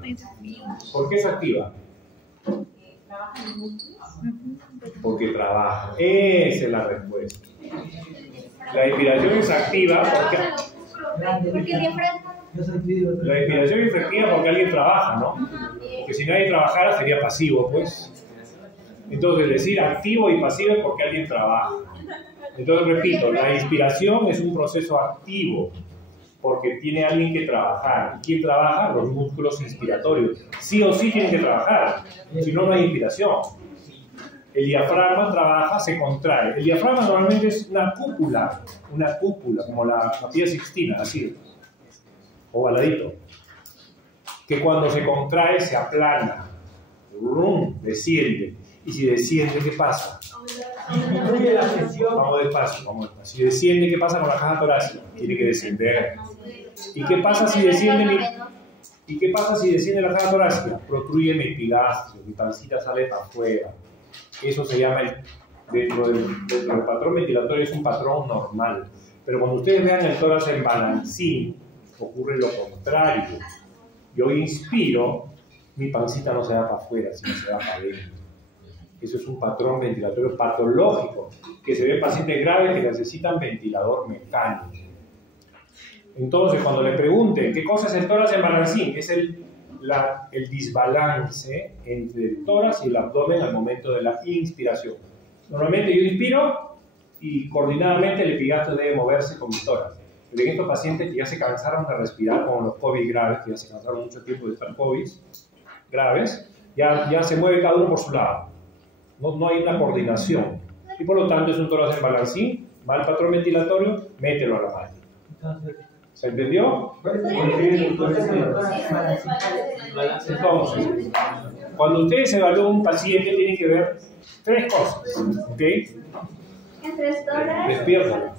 ¿Por qué es activa? Porque trabaja. Esa es la respuesta. La inspiración es activa porque la inspiración es activa porque alguien trabaja, ¿no? Porque si nadie trabajara sería pasivo, pues. Entonces decir activo y pasivo es porque alguien trabaja. Entonces repito, la inspiración es un proceso activo porque tiene alguien que trabajar. ¿Y quién trabaja? Los músculos inspiratorios. Sí o sí tienen que trabajar, si no, no hay inspiración. El diafragma trabaja, se contrae. El diafragma normalmente es una cúpula, como la Capilla Sixtina, así, ovaladito, que cuando se contrae se aplana, desciende. Y si desciende, ¿qué pasa? Vamos despacio. Si desciende, ¿qué pasa con la caja torácica? Tiene que descender. ¿Y qué pasa si desciende la caja torácica? Protruye mi epigastrio, mi pancita sale para afuera. Eso se llama, dentro del patrón ventilatorio, es un patrón normal. Pero cuando ustedes vean el tórax en balancín, ocurre lo contrario. Yo inspiro, mi pancita no se va para afuera, sino se va para adentro. Eso es un patrón ventilatorio patológico que se ve en pacientes graves que necesitan ventilador mecánico. Entonces, cuando le pregunten qué cosa es el tórax en balancín, es el desbalance entre el tórax y el abdomen al momento de la inspiración. Normalmente yo inspiro y coordinadamente el epigastrio debe moverse con mi tórax. Pero en estos pacientes que ya se cansaron de respirar, como los COVID graves, que ya se cansaron mucho tiempo de estar COVID graves, ya se mueve cada uno por su lado. No hay una coordinación. Y por lo tanto es un tórax en balancín, mal patrón ventilatorio, mételo a la máquina. ¿Se entendió? Entonces, cuando ustedes evalúan un paciente, tienen que ver tres cosas. ¿Ok? Despierta.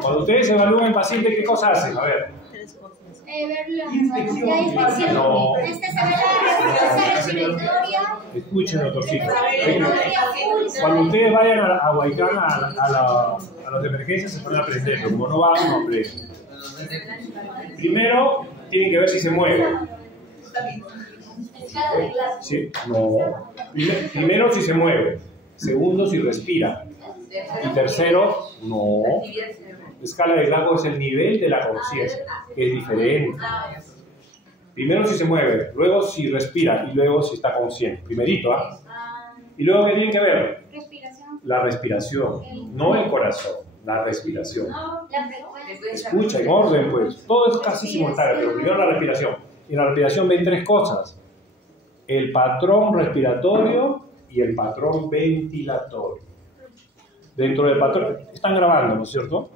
Cuando ustedes evalúan el paciente, ¿qué cosa hacen? A ver. Ver la inspección. No. La respiratoria. Escuchen, doctorcito. Cuando ustedes vayan a Huaycán, a las emergencias, se van a aprender. Pero como no van, no aprenden. Primero, tienen que ver si se mueve. Sí, no. Primero, si se mueve. Segundo, si respira. Y tercero, no. La escala de Glasgow es el nivel de la conciencia, que es diferente. Primero si se mueve, luego si respira y luego si está consciente. Primerito, ¿ah? Y luego, ¿qué tiene que ver? Respiración. La respiración, no el corazón, la respiración. La frecuencia. Escucha, en orden, pues. Todo es casi simultáneo, pero primero la respiración. Y en la respiración ven tres cosas. El patrón respiratorio y el patrón ventilatorio. Dentro del patrón... Están grabando, ¿no es cierto?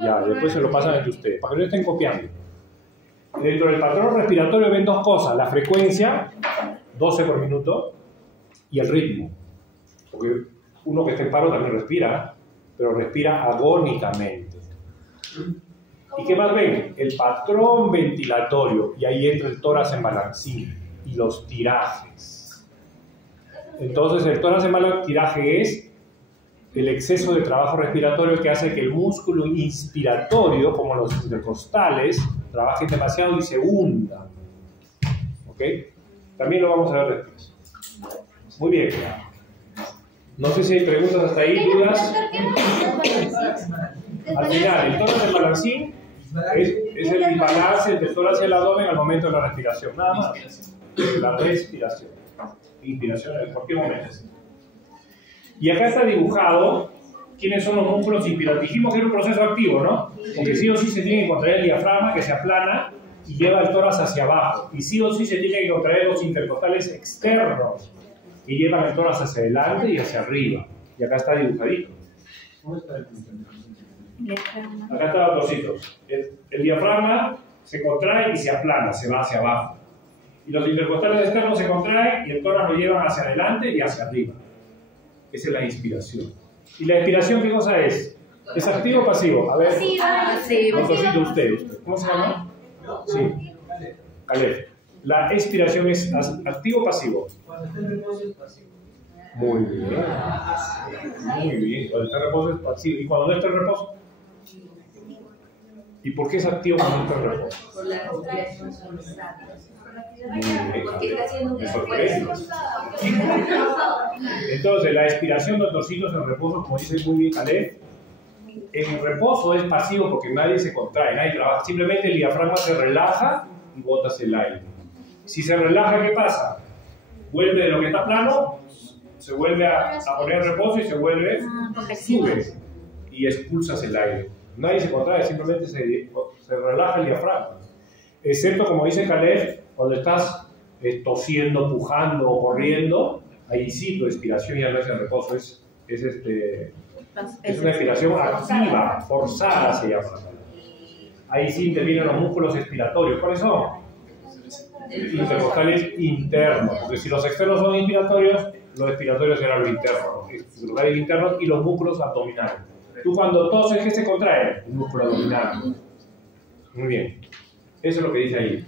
Ya, después se lo pasan entre ustedes, para que no estén copiando. Dentro del patrón respiratorio ven dos cosas. La frecuencia, 12 por minuto, y el ritmo. Porque uno que esté en paro también respira, pero respira agónicamente. ¿Y qué más ven? El patrón ventilatorio, y ahí entra el tórax en balancín y los tirajes. Entonces el tórax en balancín, tiraje es el exceso de trabajo respiratorio que hace que el músculo inspiratorio, como los intercostales, trabajen demasiado y se hundan. ¿Ok? También lo vamos a ver después. Muy bien. No sé si hay preguntas hasta ahí, dudas. Al final, el tórax en balancín es el imbalance entre el tórax y el abdomen al momento de la respiración. Nada más. La respiración. Inspiración en cualquier momento. Y acá está dibujado quiénes son los músculos inspiratorios. Dijimos que era un proceso activo, ¿no? Porque sí o sí se tiene que contraer el diafragma, que se aplana y lleva el tórax hacia abajo. Y sí o sí se tiene que contraer los intercostales externos, y llevan el tórax hacia adelante y hacia arriba. Y acá está dibujadito. Acá está los trocitos. El diafragma se contrae y se aplana, se va hacia abajo. Y los intercostales externos se contraen y el tórax lo llevan hacia adelante y hacia arriba. Esa es la inspiración. ¿Y la expiración qué cosa es? ¿Es activo o pasivo? A ver, un trocito usted. ¿Cómo se llama? Sí. Caleb. La expiración es activo o pasivo. Cuando está en reposo es pasivo. Muy bien. Muy bien. Cuando está en reposo es pasivo. ¿Y cuando no está en reposo? ¿Y por qué es activo cuando no está en reposo? Por la respiración forzada. Muy bien. Porque está haciendo un esfuerzo. Entonces, la expiración de los trocitos en reposo, como dice muy bien Caleb, en reposo es pasivo porque nadie se contrae, nadie trabaja. Simplemente el diafragma se relaja y botas el aire. Si se relaja, ¿qué pasa? Vuelve de lo que está plano, se vuelve a poner en reposo y se vuelve, sube y expulsas el aire. Nadie se contrae, simplemente se relaja el diafragma. Excepto, como dice Caleb, cuando estás tosiendo, pujando o corriendo, ahí sí tu expiración ya no es en reposo, es una expiración activa, forzada se llama. Ahí sí intervienen los músculos expiratorios. ¿Cuáles son? Intercostales internos, porque si los externos son inspiratorios, los expiratorios serán los internos, los internos y los músculos abdominales. Tú cuando toses, ¿qué se contrae? El músculo abdominal. Muy bien. Eso es lo que dice ahí.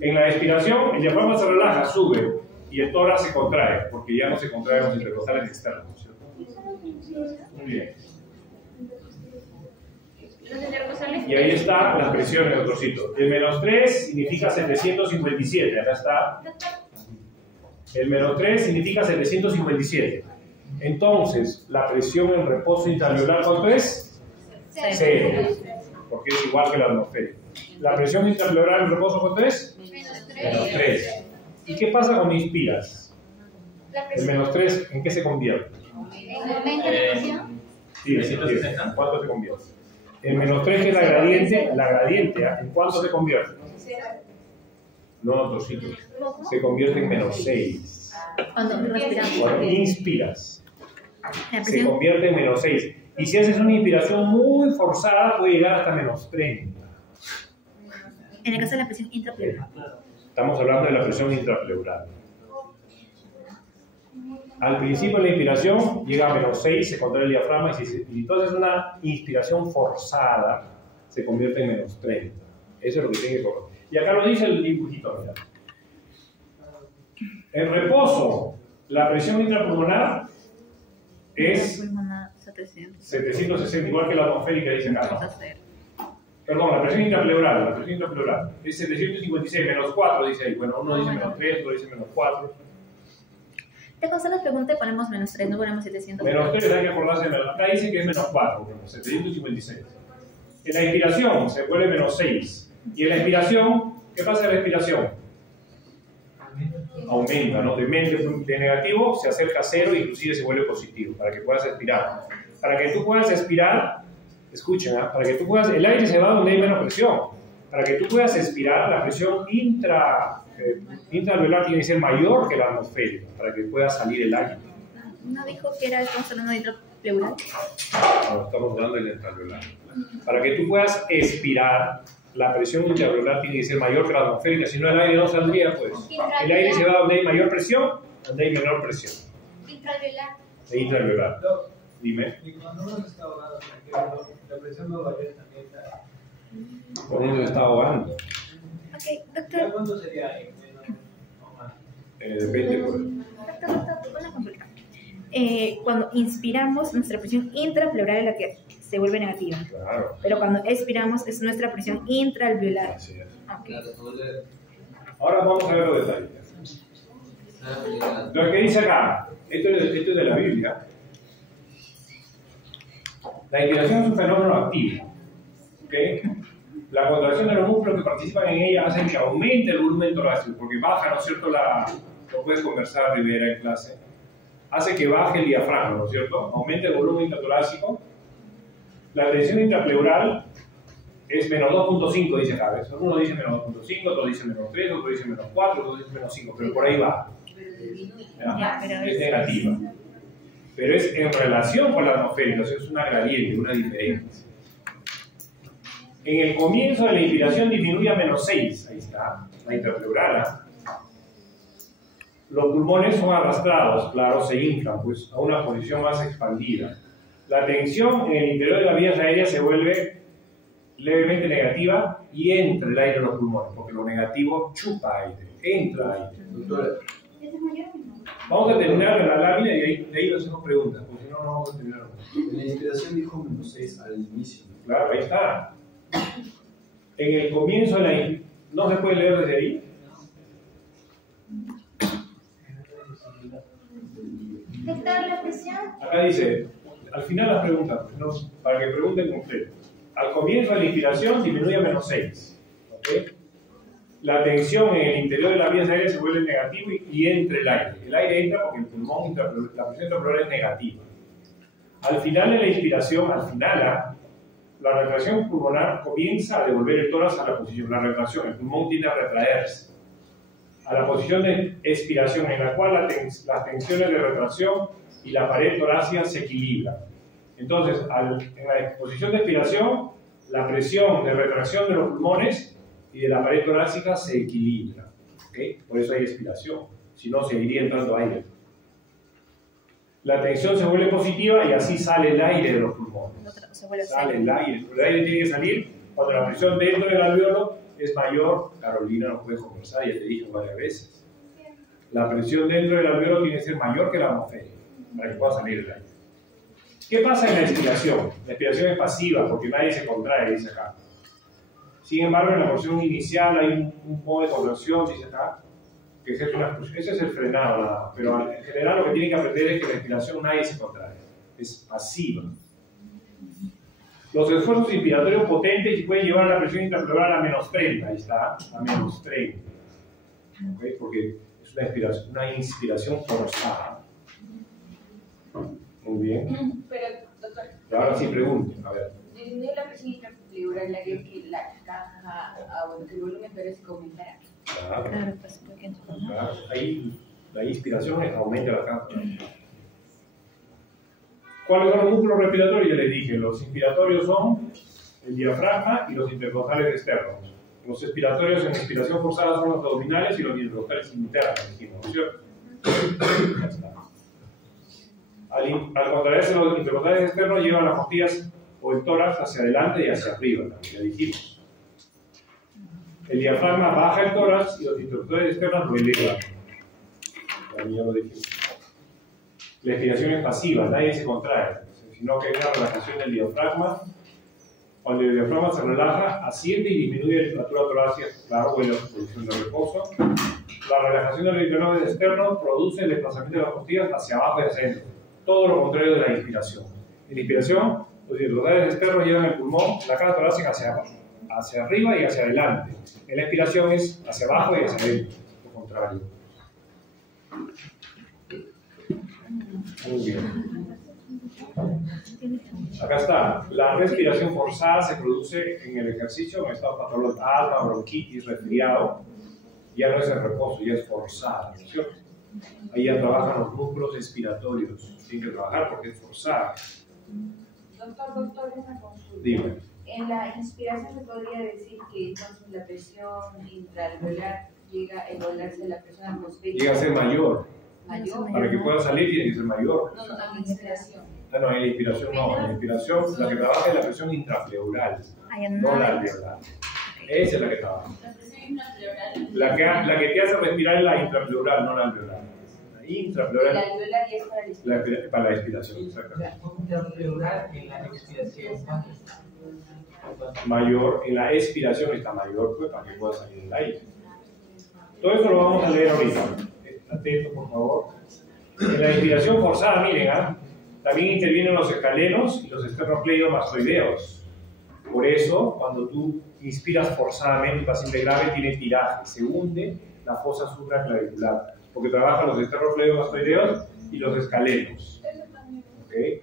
En la expiración, el diafragma se relaja, sube, y el tórax se contrae, porque ya no se contraen los intercostales externos, ¿cierto? Muy bien. Y ahí está la presión en el trocito. El -3 significa 757, acá está. El -3 significa 757. Entonces, la presión en reposo intraalveolar, ¿cuánto es? 0, porque es igual que la atmosférica. La presión intraalveolar en reposo, ¿cuánto es? -3. ¿Y qué pasa cuando inspiras? El -3, ¿en qué se convierte? ¿En aumento de presión? Sí, ¿en cuánto se convierte? El -3, que es la gradiente, ¿en cuánto se convierte? No, trocito. Se convierte en -6. Cuando respiramos. Cuando inspiras, se convierte en -6. Y si haces una inspiración muy forzada, puede llegar hasta -30. En el caso de la presión intrapleural. Estamos hablando de la presión intrapleural. Al principio de la inspiración llega a -6, se contrae el diafragma y entonces una inspiración forzada se convierte en -30. Eso es lo que tiene que correr. Y acá lo dice el dibujito, mira. En reposo, la presión intrapulmonar es 760, igual que la atmosférica, dice acá, ¿no? Perdón, la presión intrapleural es 756, -4, dice ahí. Bueno, uno dice -3, otro dice -4. Te cosa la pregunta y ponemos -3, no ponemos 700. -3 hay que acordarse, acá dice que es -4, 756. En la inspiración se vuelve -6. Y en la expiración ¿Qué pasa en la expiración? Aumenta, ¿no? De negativo se acerca a cero e inclusive se vuelve positivo para que puedas expirar. Para que tú puedas expirar, escuchen, ¿eh? Para que tú puedas, el aire se va donde hay menos presión. Para que tú puedas expirar, la presión intraalveolar tiene que ser mayor que la atmosférica para que pueda salir el aire. ¿No dijo que estamos hablando de intrapleural? No, estamos hablando del intraalveolar. Para que tú puedas expirar, la presión intraalveolar tiene que ser mayor que la atmosférica, si no el aire no saldría, pues. El aire se va donde hay mayor presión, donde hay menor presión. Intraalveolar. Intraalveolar. Dime. Y cuando uno se está ahogando, la presión no varía también. Por uno se está ahogando. Ok, doctor. ¿Cuánto sería ahí? Menos o más. Depende, pues. Doctor, una consulta. Cuando inspiramos, nuestra presión intrapleural es la que se vuelve negativa. Claro. Pero cuando expiramos, es nuestra presión intraalveolar. Así es. Okay. Ahora vamos a ver los detalles. Lo que dice acá, esto es de la Biblia. La inspiración es un fenómeno activo. ¿Okay? La contracción de los músculos que participan en ella hace que aumente el volumen torácico, porque baja, ¿no es cierto? Lo puedes conversar, Rivera, en clase. Hace que baje el diafragma, ¿no es cierto? Aumenta el volumen intratorácico. La tensión intrapleural es menos 2.5, dice acá. ¿Ves? Uno dice menos 2.5, otro dice menos 3, otro dice menos 4, otro dice menos 5, pero por ahí va. ¿Ya? Es negativa. Pero es en relación con la atmosférica, o sea, es una gradiente, una diferencia. En el comienzo de la inspiración disminuye a menos 6, ahí está, la intrapleural. Los pulmones son arrastrados, claro, se inflan, pues, a una posición más expandida. La tensión en el interior de las vías aéreas se vuelve levemente negativa y entra el aire en los pulmones, porque lo negativo chupa aire, entra aire. Doctora, Vamos a terminar la lámina y de ahí hacemos preguntas, porque si no, no vamos a terminar. en la inspiración dijo menos 6 al inicio. Claro, ahí está. En el comienzo de la... ¿No se puede leer desde ahí? Doctor, la presión. Acá dice, al final las preguntas, ¿no? Para que pregunten completo. Al comienzo de la inspiración disminuye a menos 6. ¿Okay? La tensión en el interior de las vías aéreas se vuelve negativa y entra el aire. El aire entra porque el pulmón, la presión intrapleural es negativa. Al final de la inspiración, la retracción pulmonar comienza a devolver el tórax a la posición. La retracción, el pulmón tiende a retraerse a la posición de expiración, en la cual las tensiones de retracción y la pared torácica se equilibran. Entonces, en la posición de expiración, la presión de retracción de los pulmones y de la pared torácica se equilibra. ¿Okay? Por eso hay expiración, si no se iría entrando aire. La tensión se vuelve positiva y así sale el aire de los pulmones. Sale el aire. El aire tiene que salir cuando la presión dentro del alveolo es mayor. Carolina no puede conversar, ya te dije varias veces. La presión dentro del alveolo tiene que ser mayor que la atmosférica para que pueda salir el aire. ¿Qué pasa en la expiración? La expiración es pasiva porque nadie se contrae, dice acá. Sin embargo, en la porción inicial hay un modo de contracción, dice acá, que ejerce una expulsión. Ese es el frenado, nada. Pero en general lo que tienen que aprender es que la expiración nadie se contrae. Es pasiva. Los esfuerzos inspiratorios potentes pueden llevar la presión intrapleural a menos 30, ahí está, a menos 30. ¿Okay? Porque es una inspiración forzada. Muy bien. Pero, doctor. Y ahora sí pregunten, a ver. Disminuye la presión intrapleural, la que la caja, que el volumen torácico aumentará. Claro. Claro, pues porque Claro. Ahí la inspiración es aumenta la caja. ¿Cuáles son los músculos respiratorios? Ya les dije, los inspiratorios son el diafragma y los intercostales externos. Los expiratorios en inspiración forzada son los abdominales y los intercostales internos, dijimos, ¿no es cierto? Ya está. Al contraerse los intercostales externos llevan las costillas o el tórax hacia adelante y hacia arriba, también ya dijimos. El diafragma baja el tórax y los intercostales externos lo elevan. También ya lo dijimos. La expiración es pasiva, nadie se contrae, sino que hay una relajación del diafragma. Cuando el diafragma se relaja, asciende y disminuye la temperatura torácica, claro, vuelve a su posición de reposo. La relajación de los intercostales externos produce el desplazamiento de las costillas hacia abajo y hacia adentro. Todo lo contrario de la inspiración. En la inspiración, los intercostales externos llevan el pulmón, la caja torácica hacia abajo. hacia arriba y hacia adelante. En la expiración es hacia abajo y hacia adentro, lo contrario. Muy bien. Acá está. La respiración forzada se produce en el ejercicio en estado patológico, asma, bronquitis, resfriado. Ya no es en reposo, ya es forzada, ¿no es cierto? Ahí ya trabajan los músculos expiratorios. Tienen que trabajar porque es forzada. Doctor, una consulta. Dime. En la inspiración se podría decir que entonces la presión intraalveolar llega a igualarse a la presión atmosférica. Llega a ser mayor. ¿Mayor? Para que pueda salir tiene que ser mayor. No, la inspiración. No, en la inspiración no. En la inspiración la que trabaja es la presión intrapleural, no la alveolar. Esa es la que trabaja. La que te hace respirar es la intrapleural, no la alveolar. La intrapleural. La alveolar ya es para la inspiración. Para la expiración, exactamente. Intrapleural en la expiración. Mayor, en la expiración está mayor, pues para que pueda salir el aire. Todo esto lo vamos a leer ahorita. Atento, por favor. En la inspiración forzada, miren, también intervienen los escalenos y los esternocleidomastoideos. Por eso, cuando tú inspiras forzadamente, un paciente grave tiene tiraje, se hunde la fosa supraclavicular, porque trabajan los esternocleidomastoideos y los escalenos. ¿Okay?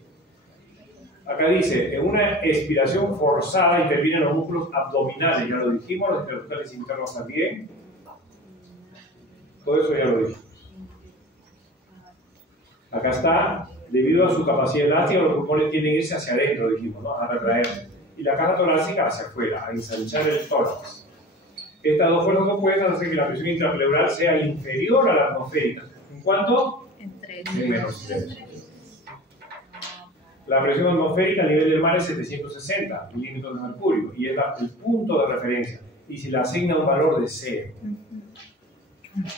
Acá dice, en una expiración forzada intervienen los músculos abdominales, ya lo dijimos, los intercostales internos también. Todo eso ya lo dijimos. Acá está, debido a su capacidad elástica, los pulmones tienen que irse hacia adentro, dijimos, ¿no? A retraerse. Y la caja torácica hacia afuera, a ensanchar el tórax. Estas dos fuerzas opuestas hacen que la presión intrapleural sea inferior a la atmosférica. ¿En cuánto? En 3. En -3. La presión atmosférica a nivel del mar es 760 milímetros de mercurio y es el punto de referencia. Y se le asigna un valor de 0.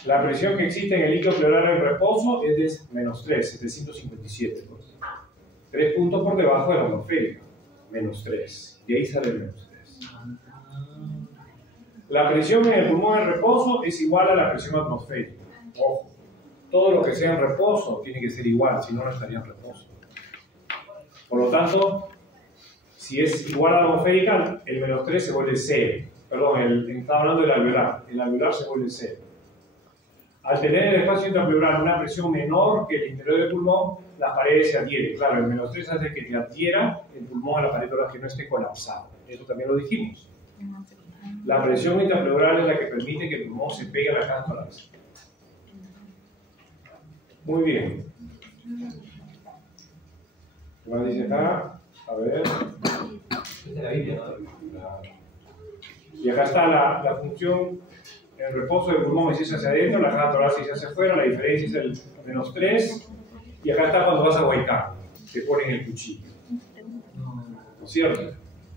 La presión que existe en el líquido pleural en reposo es de -3, 757. Pues. 3 puntos por debajo de la atmosférica. -3. De ahí sale el -3. La presión en el pulmón en reposo es igual a la presión atmosférica. Ojo, todo lo que sea en reposo tiene que ser igual, si no, no estaría en reposo. Por lo tanto, si es igual a la atmosférica, el -3 se vuelve 0. Perdón, estaba hablando del alveolar. El alveolar se vuelve 0. Al tener el espacio intrapleural una presión menor que el interior del pulmón, las paredes se adhieren. Claro, el -3 hace que te adhiera el pulmón a la pared torácica, que no esté colapsado. Eso también lo dijimos. La presión intrapleural es la que permite que el pulmón se pegue a la caja torácica. Muy bien. ¿Qué más dice acá? A ver. Es de la Biblia, ¿no? Y acá está la función. El reposo del pulmón es irse hacia adentro, la caja torácica se hace afuera, la diferencia es el -3. Y acá está cuando vas a huecar, te ponen el cuchillo. ¿No es cierto?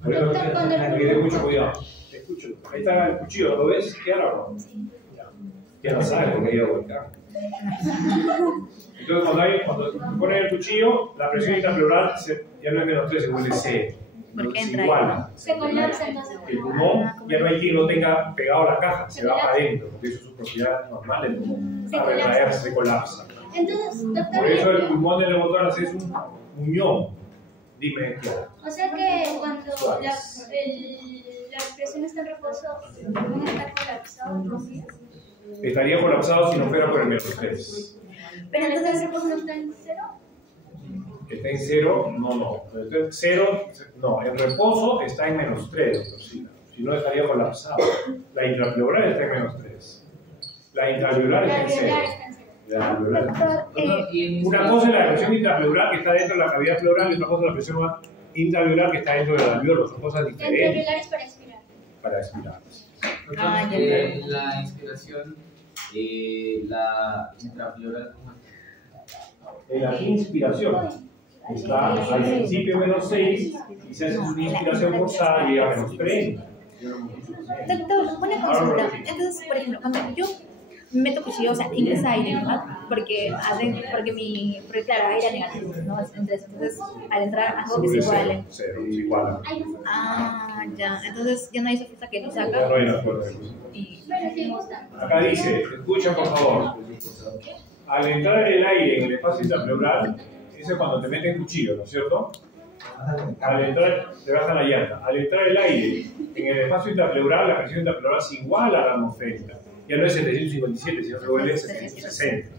Por eso hay que tener mucho cuidado. Escucho, ahí está el cuchillo, ¿lo ves? ¿Qué hará o no? Ya lo sabes porque hay que huecar. Entonces, cuando te ponen el cuchillo, la presión intrapleural ya no es -3, se vuelve 0. ¿Por qué entra igual. Se colapsa entonces. El pulmón ya no hay quien lo tenga pegado a la caja, se va para adentro, porque eso es su propiedad normal del pulmón. A retraer, se colapsa. Entonces, doctor. Por eso el pulmón del neumotórax es un muñón. Dime, claro. O sea que cuando la presión está en reposo, el pulmón está colapsado, ¿no? Estaría colapsado si no fuera por el -3. Pero entonces el reposo no está en 0. ¿Está en 0? No. En 0, no. El reposo está en -3, doctor Sila. Si no, estaría colapsado. La intrapleural está en -3. La intraalveolar está en 0. La alveolar está en 0. Una cosa es la presión intrapleural que está dentro de la cavidad pleural y otra cosa es la presión intraalveolar que está dentro del alveolo. Son cosas diferentes. Intraalveolar es para expirar. Para expirar. La inspiración, la intrapleural, ¿cómo es? En la inspiración está al principio -6 y se hace una inspiración forzada y llega a -30. Doctor, una consulta. Entonces, por ejemplo, cuando yo meto cuchillo, o sea, ingresa aire, ¿verdad? Porque claro, aire negativo, ¿no? Entonces, al entrar, algo que se iguale. Cero, se iguala. Ah, ya. Entonces, ya no hay esa fuerza que lo saca. Ya no hay la fuerza de luz. Acá dice, escucha por favor. Al entrar el aire en el espacio intrapleural, eso es cuando te meten cuchillo, ¿no es cierto? Al entrar, se baja la llanta. Al entrar el aire en el espacio intrapleural, la presión intrapleural es igual a la atmosférica. Ya no es 757, sino que vuelve 760.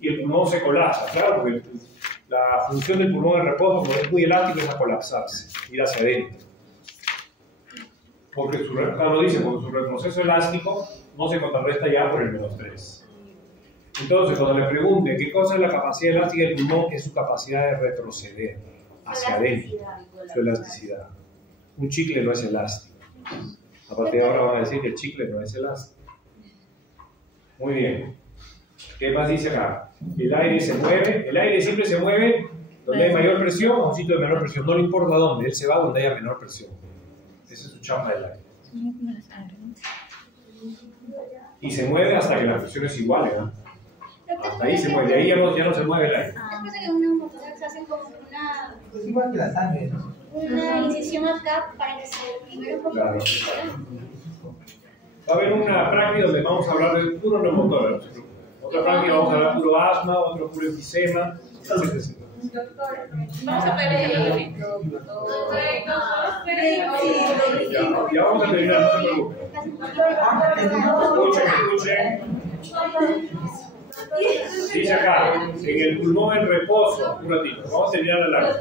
Y el pulmón se colapsa, claro, porque la función del pulmón en reposo, como es muy elástico, es a colapsarse, ir hacia adentro. Porque su retroceso elástico no se contrarresta ya por el -3. Entonces, cuando le pregunte qué cosa es la capacidad elástica del pulmón, es su capacidad de retroceder hacia adentro, su elasticidad. Un chicle no es elástico. A partir de ahora van a decir que el chicle no es elástico. Muy bien. ¿Qué más dice acá? El aire se mueve. El aire siempre se mueve donde hay mayor presión o un sitio de menor presión. No le importa dónde, él se va donde haya menor presión. Esa es su chamba del aire. Y se mueve hasta que la presión es igual, ¿no? Hasta ahí se mueve, de ahí ya no se mueve el aire. Después de que una motora se hace como una... Es igual que la sangre, ¿no? Una incisión acá para que se libere un poco. Claro. Va a haber una práctica donde vamos a hablar de puro neumotor, no se preocupen. Otra práctica vamos a hablar de puro asma, otro puro enfisema. Vamos a ver el Ya vamos a terminar, no se preocupen. Escuchen. Dice acá, en el pulmón en reposo, un ratito, vamos a terminar la larga.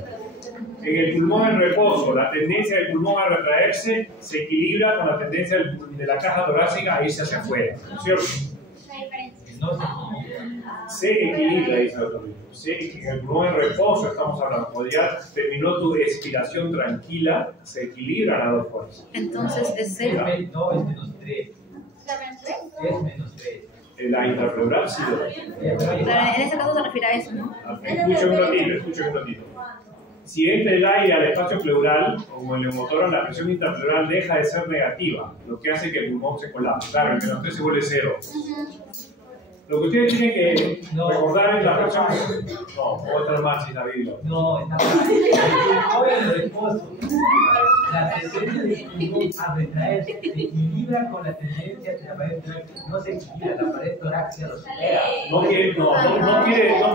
En el pulmón en reposo, la tendencia del pulmón a retraerse se equilibra con la tendencia de la caja torácica a irse hacia afuera, ¿no es cierto? Se equilibra, dice el doctor. En el pulmón en reposo estamos hablando. Cuando ya terminó tu expiración tranquila, se equilibran las dos fuerzas. Entonces es 0. No, es -3. Es -3. La intrapleural sí. En ese caso se refiere a eso, ¿no? Escuchen un ratito. Si entra el aire al espacio pleural, como el neumotor, la presión intrapleural deja de ser negativa, lo que hace que el pulmón se colapse. Claro, el -3 se vuelve 0. Lo que ustedes tienen que recordar es la presión. No, otra más sin la Biblia. No, está mal. El reposo. La tendencia del pulmón a retraerse se equilibra con la tendencia de la pared torácica. No se equilibra, la pared torácica lo supera. No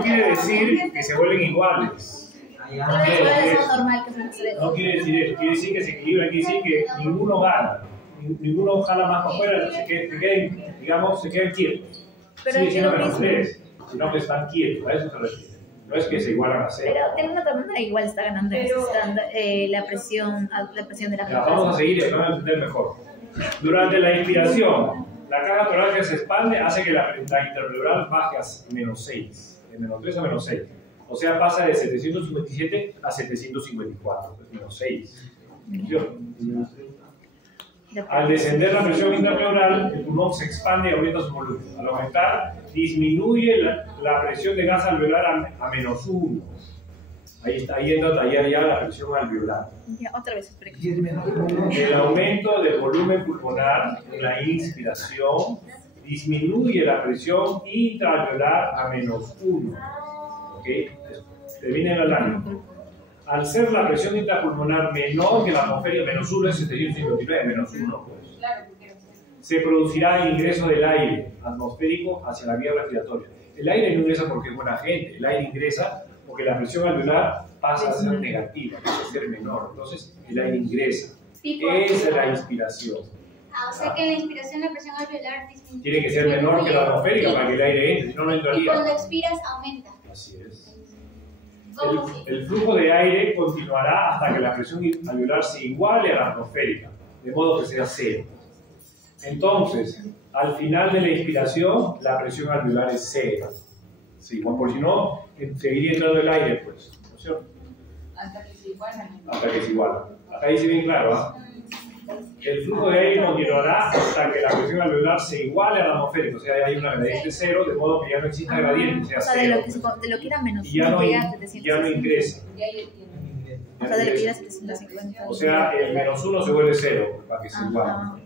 quiere decir que se vuelven iguales. No quiere decir eso. Quiere decir que se equilibra, quiere decir que ninguno gana. Ninguno jala más para afuera, se quedan quietos. Sigue siendo -3, sino que están quietos, a eso se refiere. No es que se igualan a 0. Pero de una manera igual está ganando la presión de la caja. Vamos a seguir y vamos a entender mejor. Durante la inspiración, la caja torácica se expande, hace que la intrapleural baje a -6, de -3 a -6. O sea, pasa de 757 a 754, es -6. Al descender la presión intrapleural, el pulmón se expande y aumenta su volumen. Al aumentar, disminuye la presión de gas alveolar a -1. Ahí está yendo a tallar ya la presión alveolar. Ya, otra vez, espera. El aumento del volumen pulmonar en la inspiración disminuye la presión intraalveolar a -1. ¿Ok? Termina la lámina. Al ser la presión intrapulmonar menor que la atmosférica, -1 es 759, -1, pues, se producirá el ingreso del aire atmosférico hacia la vía respiratoria. El aire no ingresa porque es buena gente, el aire ingresa porque la presión alveolar pasa a ser negativa, pasa a ser menor. Entonces, el aire ingresa. Esa es la inspiración. O sea que en la inspiración la presión alveolar disminuye. Tiene que ser menor que la atmosférica para que el aire entre, si no, no entraría. Y cuando expiras, aumenta. Así es. El flujo de aire continuará hasta que la presión alveolar se iguale a la atmosférica, de modo que sea 0. Entonces, al final de la inspiración, la presión alveolar es 0. Sí, por si no, seguiría entrando el aire, pues, ¿no es cierto? Hasta que se igualan. Hasta que se iguala. Hasta ahí se ve bien claro, ¿ah? El flujo de aire continuará hasta que la presión alveolar se iguale a la atmosférica, o sea, hay una gradiente 0, de modo que ya no exista gradiente, sea 0. De lo que era menos, y ya no ingresa. O sea, de lo que era 750. O sea, el -1 se vuelve 0 para que se iguale.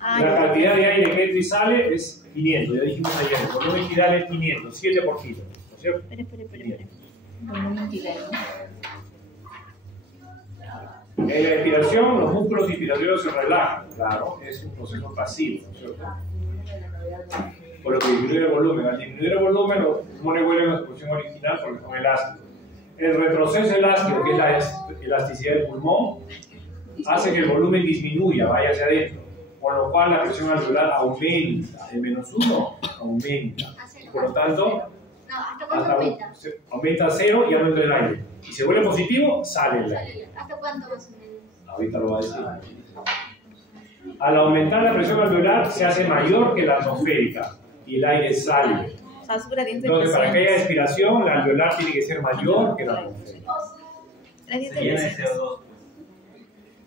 La cantidad de aire que entra y sale es 500, ya dijimos ayer, el volumen inspiral es 500, 7 por kilo, ¿no es cierto? Espera. Volumen inspiral. En la expiración, los músculos inspiratorios se relajan, claro, es un proceso pasivo, ¿no es cierto? Por lo que disminuye el volumen. Al disminuir el volumen, los pulmones vuelven a su posición original porque son elásticos. el retroceso elástico, que es la elasticidad del pulmón, hace que el volumen disminuya, vaya hacia adentro, por lo cual la presión alveolar aumenta, de -1 aumenta. Por lo tanto, aumenta a 0 y ya no entra el aire. Y se vuelve positivo, sale el aire. ¿Hasta cuánto más o menos? Ahorita lo va a decir. Al aumentar la presión alveolar se hace mayor que la atmosférica y el aire sale. Entonces, para que haya expiración, la alveolar tiene que ser mayor que la atmosférica.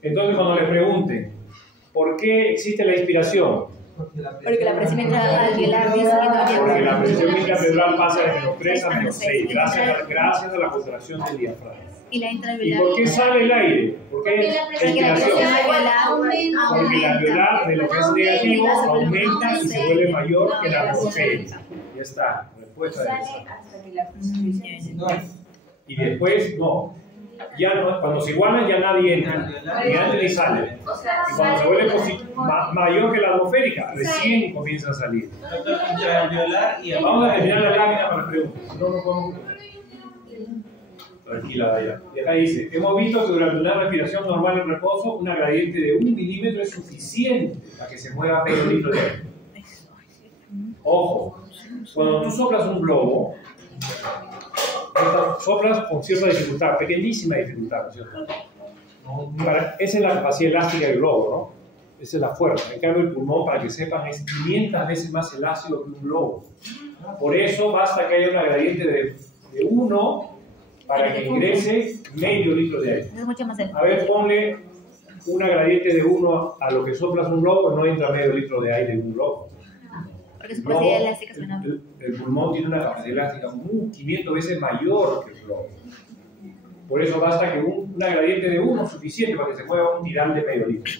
Entonces, cuando le pregunten, ¿por qué existe la inspiración? Porque la presión intraalveolar disminuye. Porque la presión intraalveolar pasa de -3 a -6, gracias a la contracción del diafragma. Y la ¿Y intraalveolar. por qué sale el aire? ¿Por qué Porque la presión alveolar aumenta. Porque la alveolar de lo que es negativo aumenta y se vuelve mayor que la atmosférica. Ya está, respuesta de esa. Hasta que la presión disminuye. Y después, no. Ya no, cuando se igualan ya nadie entra, ni entra ni sale. Y cuando se vuelve mayor que la atmosférica, recién comienza a salir. Vamos a terminar la lámina para las preguntas. No, no podemos. Tranquila, Daya. Y acá dice, hemos visto que durante una respiración normal en reposo, una gradiente de 1 milímetro es suficiente para que se mueva medio litro de aire. Ojo, cuando tú soplas un globo, soplas con cierta dificultad, pequeñísima dificultad, ¿no es cierto? Esa es la capacidad elástica del globo, ¿no? Esa es la fuerza. En cambio, el pulmón, para que sepan, es 500 veces más elástico que un globo. Por eso basta que haya una gradiente de 1 para que ingrese medio litro de aire. Es mucho más A ver, ponle una gradiente de 1 a lo que soplas un globo, no entra medio litro de aire en un globo. Porque su capacidad elástica es menor. El pulmón tiene una capacidad elástica 500 veces mayor que el globo. Por eso basta que una gradiente de 1 es suficiente para que se mueva un tirán de medio litro.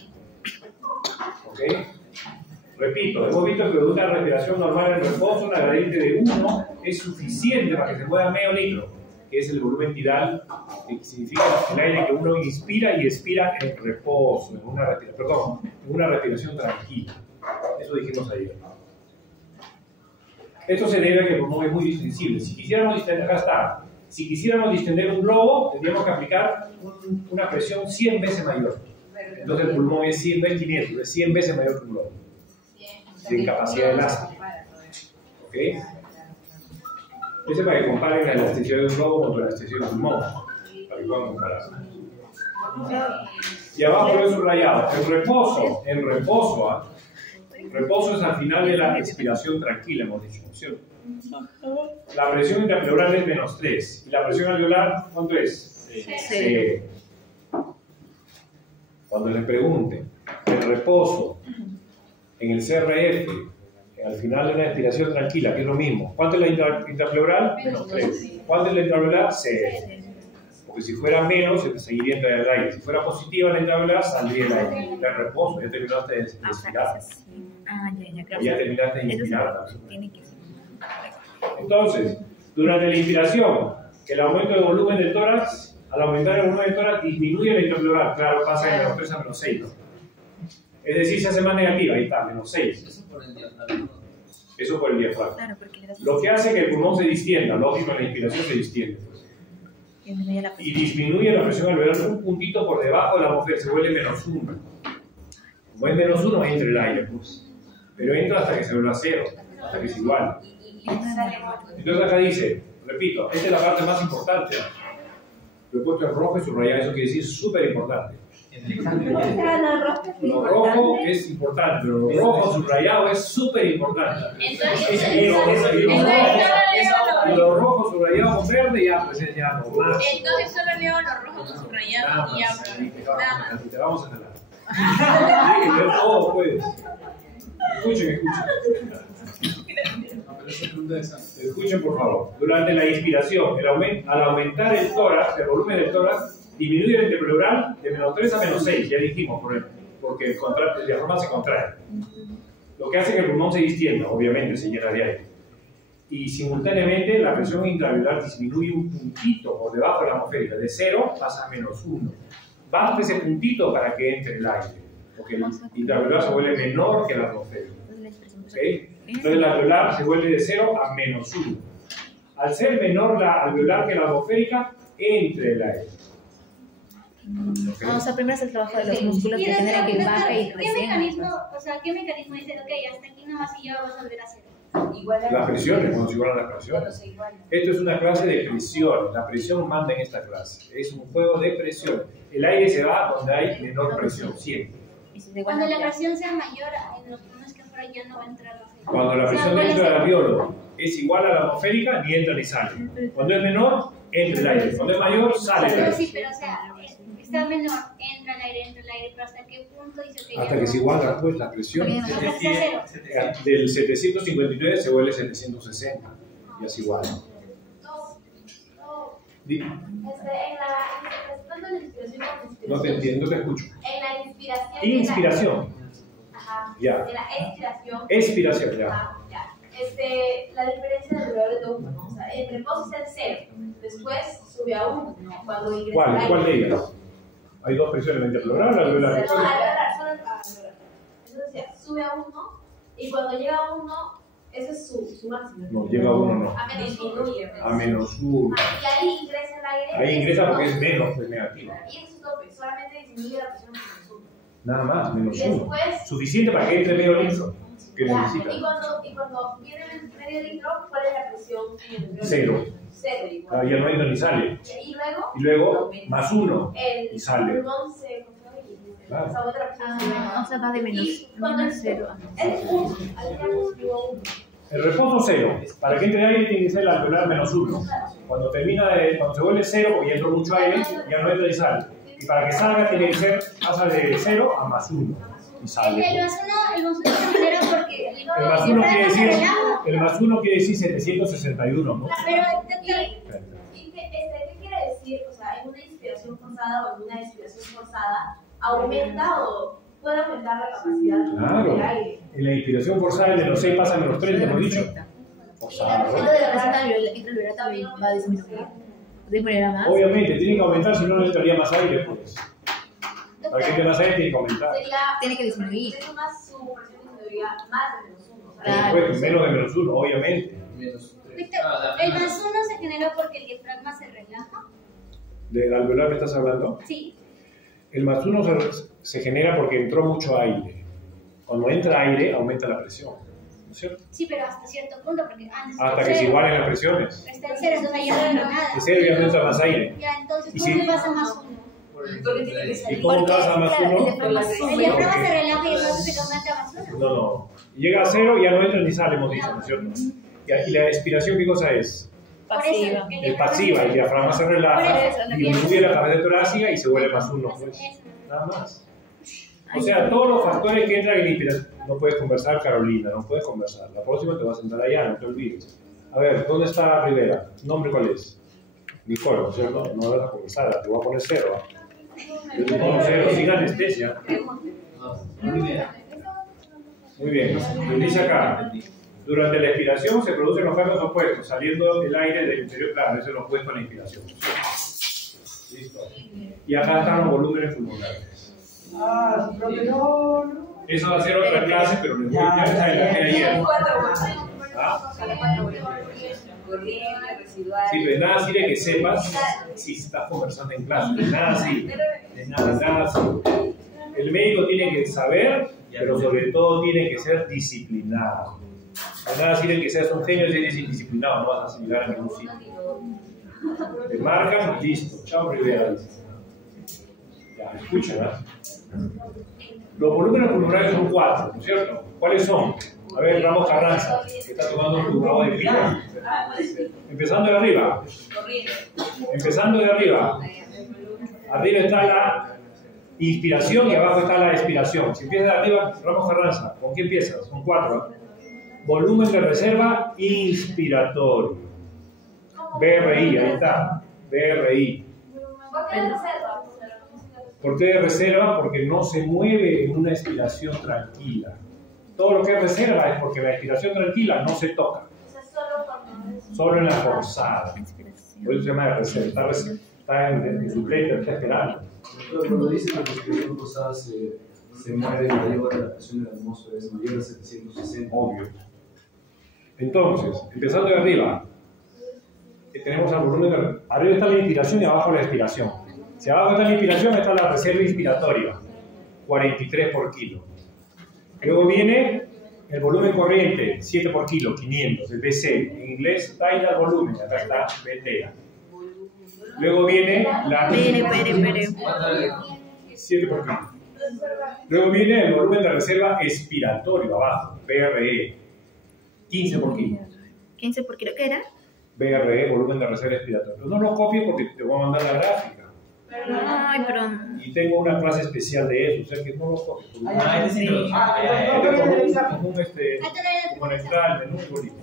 ¿Ok? Repito, hemos visto que durante una respiración normal en reposo, una gradiente de 1 es suficiente para que se mueva medio litro, que es el volumen tidal, que significa el aire que uno inspira y expira en reposo, en una respiración tranquila. Eso dijimos ayer. Esto se debe a que el pulmón es muy distensible. Si quisiéramos distender, acá está, si quisiéramos distender un globo, tendríamos que aplicar una presión 100 veces mayor. Entonces el pulmón es 100, no es 500, es 100 veces mayor que un globo. De capacidad elástica. ¿Ok? Ese para que comparen la elasticidad de un globo con la elasticidad de un pulmón. Para que puedan comparar. Y abajo lo he subrayado. En reposo, reposo es al final de la expiración tranquila, hemos dicho, ¿no es cierto? La presión intrapleural es -3. ¿Y la presión alveolar cuánto es? 0. Cuando les pregunten, el reposo en el CRF, al final de una expiración tranquila, que es lo mismo, ¿cuánto es la intrapleural? -3. ¿Cuánto es la intrapleural? 0. Porque si fuera menos, se seguiría entrando el aire. Si fuera positiva la intrapleural, saldría el aire. El reposo, ya terminaste de expirar. Ya terminaste de inspirar. Entonces, durante la inspiración, el aumento del volumen del tórax, al aumentar el volumen del tórax, disminuye la intrapleural. Claro, pasa de -3 a -6, ¿no? Es decir, se hace más negativa, ahí está, -6. Eso por el diafragma. Claro, lo que hace que el pulmón se distienda, lógico, en la inspiración se distiende. Y disminuye la presión alveolar un puntito por debajo de la atmósfera, se vuelve -1. Como es -1, entra el aire, pues. Pero entra hasta que se vuelva 0, hasta que es igual. Entonces acá dice, repito, esta es la parte más importante. Lo he puesto en rojo y subrayado, eso quiere decir súper importante. Lo rojo es importante, pero lo rojo subrayado es súper importante. Y lo rojo subrayado con verde ya, pues ya no más. Entonces solo leo lo rojo con subrayado y hablo. Nada más. Te vamos a jalar. Tienes que ver todo, pues. Escuchen. Escuchen, por favor. Durante la inspiración, al aumentar el tórax, el volumen del tórax, disminuye el intrapleural de -3 a -6, ya dijimos, porque el diafragma se contrae. Lo que hace que el pulmón se distienda, obviamente, se llena de aire. Y simultáneamente la presión intrapleural disminuye un puntito por debajo de la atmosférica, de 0 pasa a -1. Basta ese puntito para que entre el aire, porque el intrapleural se vuelve menor que la atmosférica. ¿Okay? Entonces la alveolar se vuelve de 0 a -1. Al ser menor la alveolar que la atmosférica, entre el aire. O sea, primero es el trabajo de los músculos que generan que baje y ¿Qué mecanismo dice, ok, hasta aquí nomás y ya vas a volver a hacer? Las presiones, cuando se igualan las presiones. Esto es una clase de presión. La presión manda en esta clase. Es un juego de presión. El aire se va donde hay menor presión, siempre. Cuando la presión sea mayor, en los pulmones que afuera ya no va a entrar. Cuando la presión dentro del alveolo es igual a la atmosférica, ni entra ni sale. Cuando es menor, entra el aire. Cuando es mayor, sale el aire. Sí, pero o sea, está menor, entra el aire, pero ¿hasta qué punto dice que Hasta que se iguala pues la presión. Del 759 se vuelve 760 y así igual. No te entiendo, te escucho. En la inspiración. Inspiración. Ajá. Ya. En la expiración. Expiración, ya. Ajá, ya. La diferencia del alveolo de 1, ¿no? O sea, el reposo es el 0, después sube a 1, ¿no? Cuando ingresa el aire. ¿Cuál de ellas? Hay dos presiones, ventricular o alveolar. No, alveolar, solo alveolar. Entonces ya, sube a 1 y cuando llega a 1, ese es su máximo. No, llega a 1 no. A disminuye. A -1. Y ahí ingresa el aire. Ahí ingresa porque es menos, pues negativo. Y eso es tope, solamente disminuye la presión a -1. Nada más, Y -1. después, Suficiente para que entre medio litro que ya, necesita. y cuando viene el medio litro, ¿cuál es la presión en el medio 0. litro? 0 igual. Ya no entra ni sale. Y luego, +1 el y sale. pulmón se contrae y Claro. esa otra presión. O sea, va de menos 0 a Es 1, al final positivo 1. El reposo 0. Para que entre aire tiene que ser el alveolar -1. Cuando se vuelve 0, porque ya entró mucho aire, ya no entra y sale. Y para que salga tiene que ser, pasa de 0 a +1 y sale. El más uno se genera porque El más 1 quiere decir 761, ¿no? Pero ¿qué quiere decir? O sea, en una inspiración forzada o en una expiración forzada, ¿aumenta o puede aumentar la capacidad Claro. del aire? En la inspiración forzada, el -6 pasa a -30, hemos dicho. Forzada, ¿no? de la receta alveolar también va a disminuir. ¿Disminuirá más? Obviamente, tiene que aumentar, si no, no entraría más aire, pues. Para que entre más aire, tiene que aumentar. Tiene que disminuir. Sería más su presión disminuiría más de -1. Por supuesto, menos de -1, obviamente. el más uno se genera porque el diafragma se relaja. ¿Del alveolar me estás hablando? Sí. El +1 se genera porque entró mucho aire. Cuando entra aire, aumenta la presión. ¿No es cierto? Sí, pero hasta cierto punto, porque antes Hasta que se igualen las presiones. está en 0, entonces ya no entra nada. De 0 ya no entra más aire. Ya, entonces, ¿Y ¿cómo si- le pasa más uno? ¿Y cómo pasa más claro, 1? El diafragma se relaja y entonces se aumenta más uno. No. Llega a 0 y ya no entra ni sale, hemos dicho, ¿no es cierto? Y la expiración, ¿qué cosa es? Pasiva. Es pasiva, el diafragma se relaja, disminuye la cavidad torácica y se vuelve +1. Pues. Nada más. O sea, todos los factores que entran en la inspiración. No puedes conversar, Carolina, no puedes conversar. La próxima te vas a sentar allá, no te olvides. A ver, ¿dónde está Rivera? ¿Nombre cuál es? Nicole, ¿no es cierto? No vas a conversar, te voy a poner 0. Yo te pongo 0 sin anestesia. Muy bien, dice acá. Durante la expiración se producen los cambios opuestos, saliendo el aire del interior, claro, eso es lo opuesto a la inspiración. Listo. Y acá están los volúmenes pulmonares. Profe, no. Eso va a ser otra clase, pero les voy a ya saben la que ayer. ¿Ah? Sí, pero nada sirve que sepas si estás conversando en clase. De nada sirve. De nada sirve. El médico tiene que saber, pero sobre todo tiene que ser disciplinado. De nada sirve que seas un genio y eres indisciplinado, no vas a llegar a ningún sitio. Te marcan y listo. Chao, Rivera. Ya, escuchen, ¿verdad? Los volúmenes pulmonares son 4, ¿no es cierto? ¿Cuáles son? A ver, Ramos Carranza, que está tomando tu agua de pica. Empezando de arriba. Empezando de arriba. Arriba está la inspiración y abajo está la expiración. Si empiezas de arriba, Ramos Carranza, ¿con qué empiezas? Con 4. Volumen de reserva inspiratorio. BRI, ahí está. BRI. ¿Por qué de reserva? Porque no se mueve en una expiración tranquila. Todo lo que es reserva es porque la expiración tranquila no se toca. Solo en la forzada. Por eso se llama de reserva. Está en su pleito, está esperando. Pero cuando dice que la respiración forzada se mueve mayor, la presión de la atmósfera es mayor a 760. Obvio. Entonces, empezando de arriba, tenemos el volumen, arriba está la inspiración y abajo la expiración. Si abajo está la inspiración, está la reserva inspiratoria, 43 por kilo. Luego viene el volumen corriente, 7 por kilo, 500, el BC. En inglés, tidal volumen, acá está BTA. Luego viene la... 7 por kilo. Luego viene el volumen de reserva expiratorio, abajo, BRE, 15 por kilo. 15 por kilo, ¿qué era? BRE, volumen de reserva expiratorio. No lo copies porque te voy a mandar la gráfica. Ay, pero... Y tengo una clase especial de eso, o sea que no lo copies. Como neutral, muy bonito.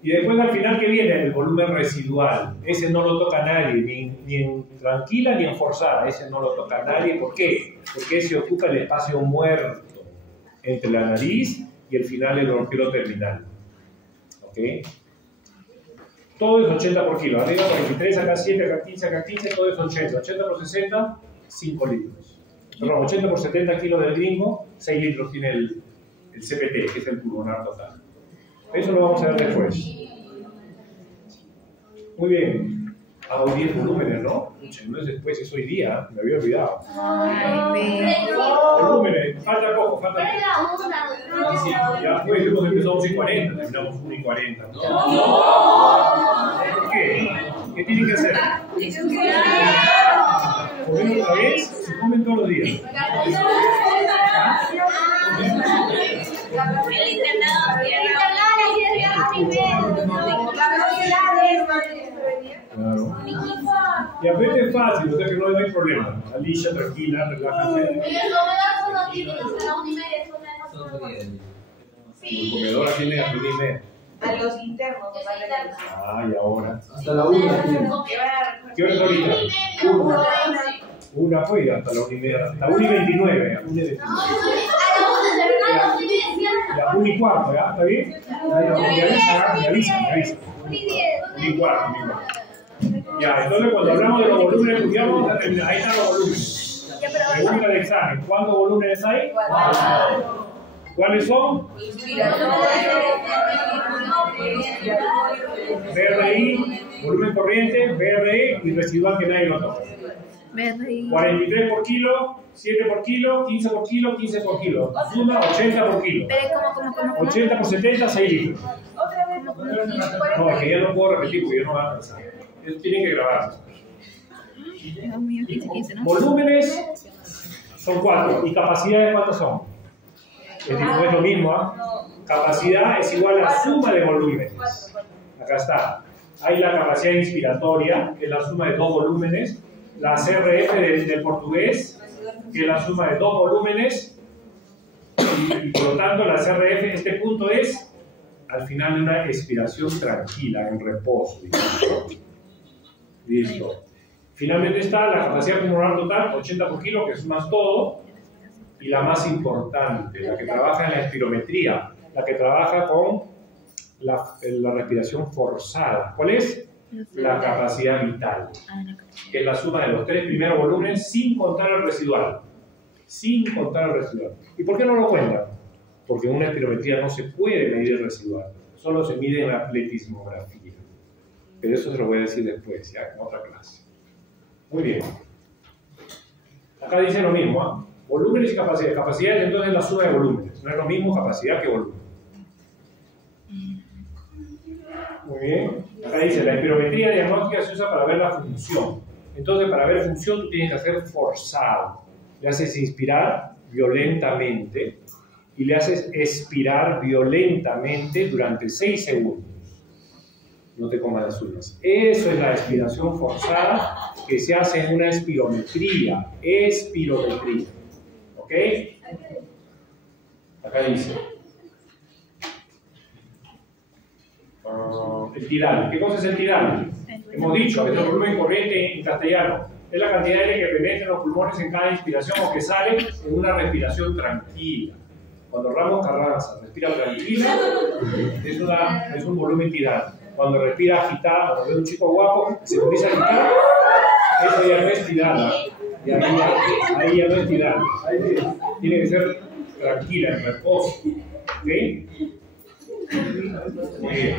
Y después al final, ¿qué viene? El volumen residual. Ese no lo toca nadie, ni en tranquila ni en forzada. Ese no lo toca nadie. ¿Por qué? Porque ese ocupa el espacio muerto entre la nariz y el final del bronquiolo terminal. ¿Ok? Todo es 80 por kilo. Arriba 43, acá 7, acá 15, acá 15, todo es 80. 80 por 60, 5 litros. Perdón, 80 por 70 kilos del gringo, 6 litros tiene el CPT, que es el pulmonar total. Eso lo vamos a ver después. Muy bien. Hago 10 volúmenes, ¿no? No es después, es hoy día. Me había olvidado. Volúmenes. Falta poco, falta poco. Ya pues, empezamos 1:40, terminamos 1:40. ¿No? ¿Por qué? ¿Qué tienen que hacer? ¿Comen otra vez? Se comen todos los días. El internado Claro. Y aparte es fácil, o sea que no hay problema. Alicia, tranquila, relájate. ¿En el comedor son los típicos? ¿A la 1:30 son El comedor tiene a 1:30. A los internos. Ah, y ahora. Hasta la 1. ¿Qué hora es ahorita? 1 fue hasta la 1:30. Hasta 1:29. A 1:29. Ya, 1:15, ¿ya? ¿Está bien? Me avisa. 1:15. Ya, entonces cuando hablamos de los volúmenes, estudiamos, ahí están los volúmenes. Pregunta del examen. ¿Cuántos volúmenes hay? ¿Cuáles son? BRI, volumen corriente, BRE y residual que nadie lo toca. 43 por kilo, 7 por kilo, 15 por kilo, 15 por kilo. Suma 80 por kilo. 80 por 70, 6 litros. No, es que ya no puedo repetir porque ya no va a pasar. Eso tienen que grabar. Volúmenes son 4. ¿Y capacidades cuántas son? No es lo mismo, ¿eh? Capacidad es igual a la suma de volúmenes. Acá está. Hay la capacidad inspiratoria, que es la suma de 2 volúmenes. La CRF del portugués, que es la suma de 2 volúmenes. Y por lo tanto, la CRF, este punto es al final de una expiración tranquila, en reposo. Listo. Finalmente está la capacidad pulmonar total, 80 por kilo, que es más todo. Y la más importante, la que trabaja en la espirometría, la que trabaja con la respiración forzada. ¿Cuál es? La capacidad vital, que es la suma de los 3 primeros volúmenes sin contar el residual. Sin contar el residual. ¿Y por qué no lo cuentan? Porque en una espirometría no se puede medir el residual, solo se mide en la pletismografía. Pero eso se lo voy a decir después, ya en otra clase. Muy bien. Acá dice lo mismo, ¿eh? Volúmenes y capacidades. Capacidades entonces es la suma de volúmenes. No es lo mismo capacidad que volumen. Muy bien. Acá dice, la espirometría diagnóstica se usa para ver la función. Entonces, para ver función, tú tienes que hacer forzado. Le haces inspirar violentamente y le haces expirar violentamente durante 6 segundos. No te comas las uñas. Eso es la expiración forzada que se hace en una espirometría. Espirometría. ¿Ok? Acá dice. El tidal. ¿Qué cosa es el tidal? Hemos dicho que es el volumen corriente en castellano. Es la cantidad de aire que penetra en los pulmones en cada inspiración o que sale en una respiración tranquila. Cuando Ramos Carranza respira tranquila, es un volumen tidal. Cuando respira agitado, cuando ve un chico guapo, se empieza a agitar, eso ya no es tidal. Y ahí ya no es tidal. Tiene que ser tranquila, en reposo. ¿Ok? Muy bien.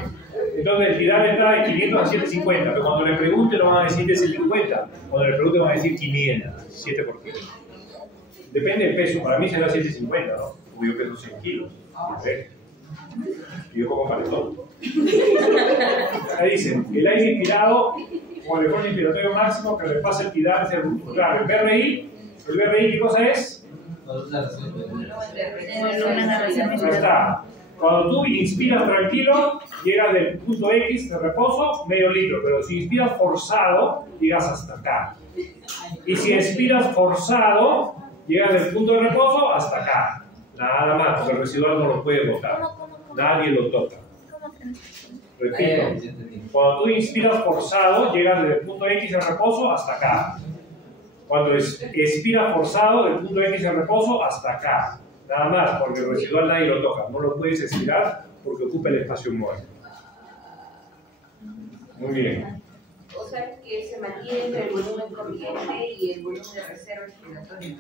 Entonces el TIDAL está de 500 a 750, pero cuando le pregunte lo van a decir de 50. Cuando le pregunte van a decir 500, 7 por kilo. Depende del peso, para mí será 750, ¿no? Porque yo peso 100 kilos. Y yo como paletón. Ahí dicen, el aire inspirado con el esfuerzo inspiratorio máximo que le pasa el TIDAL es el bruto. Claro, el BRI, ¿qué cosa es? Ahí está. Cuando tú inspiras tranquilo, llegas del punto X de reposo, medio litro, pero si inspiras forzado, llegas hasta acá. Y si expiras forzado, llegas del punto de reposo hasta acá. Nada más, porque el residual no lo puede botar. Nadie lo toca. Repito, cuando tú inspiras forzado, llegas del punto X de reposo hasta acá. Cuando expiras forzado, del punto X de reposo hasta acá. Nada más, porque el residual nadie lo toca. No lo puedes expirar porque ocupa el espacio muerto. Muy bien. O sea que se mantiene entre el volumen corriente y el volumen de reserva expiratoria.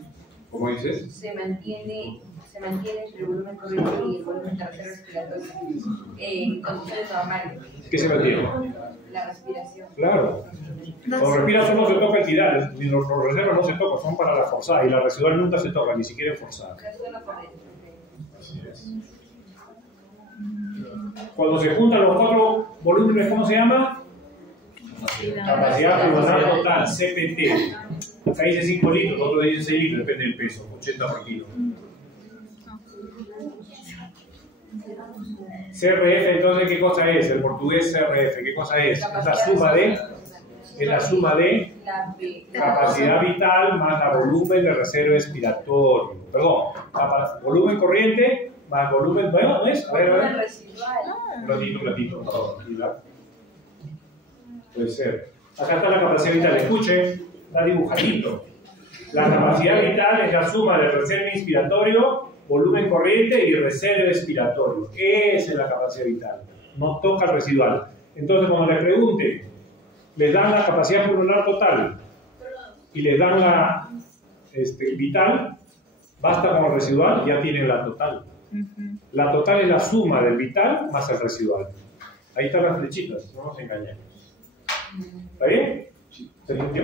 ¿Cómo dices? Se mantiene entre el volumen corriente y el volumen de reserva expiratoria en condiciones normales. ¿Qué se mantiene? La respiración. Claro. Cuando respiras solo se toca el TIDAL, los reservas no se tocan, son para la forzada, y la residual nunca se toca, ni siquiera en forzada. Así es. Cuando se juntan los cuatro volúmenes, ¿cómo se llama? Capacidad pulmonar total, CPT. Acá dice 5 litros, otro dice 6 litros, depende del peso, 80 por kilo. CRF, entonces, ¿qué cosa es? El portugués CRF, ¿qué cosa es? Es la suma de capacidad vital más la volumen de reserva expiratorio. Perdón, volumen corriente más volumen, bueno, ¿no es? A ver. Un ratito, tranquila. Puede ser. Acá está la capacidad vital, escuchen, está dibujadito. La capacidad vital es la suma de reserva inspiratorio, volumen corriente y reserva expiratorio. Esa es la capacidad vital. No toca el residual. Entonces, cuando les pregunte, les dan la capacidad pulmonar total y les dan la vital, basta con el residual, ya tienen la total. La total es la suma del vital más el residual. Ahí están las flechitas, no nos engañemos. ¿Está bien? ¿Se limpió?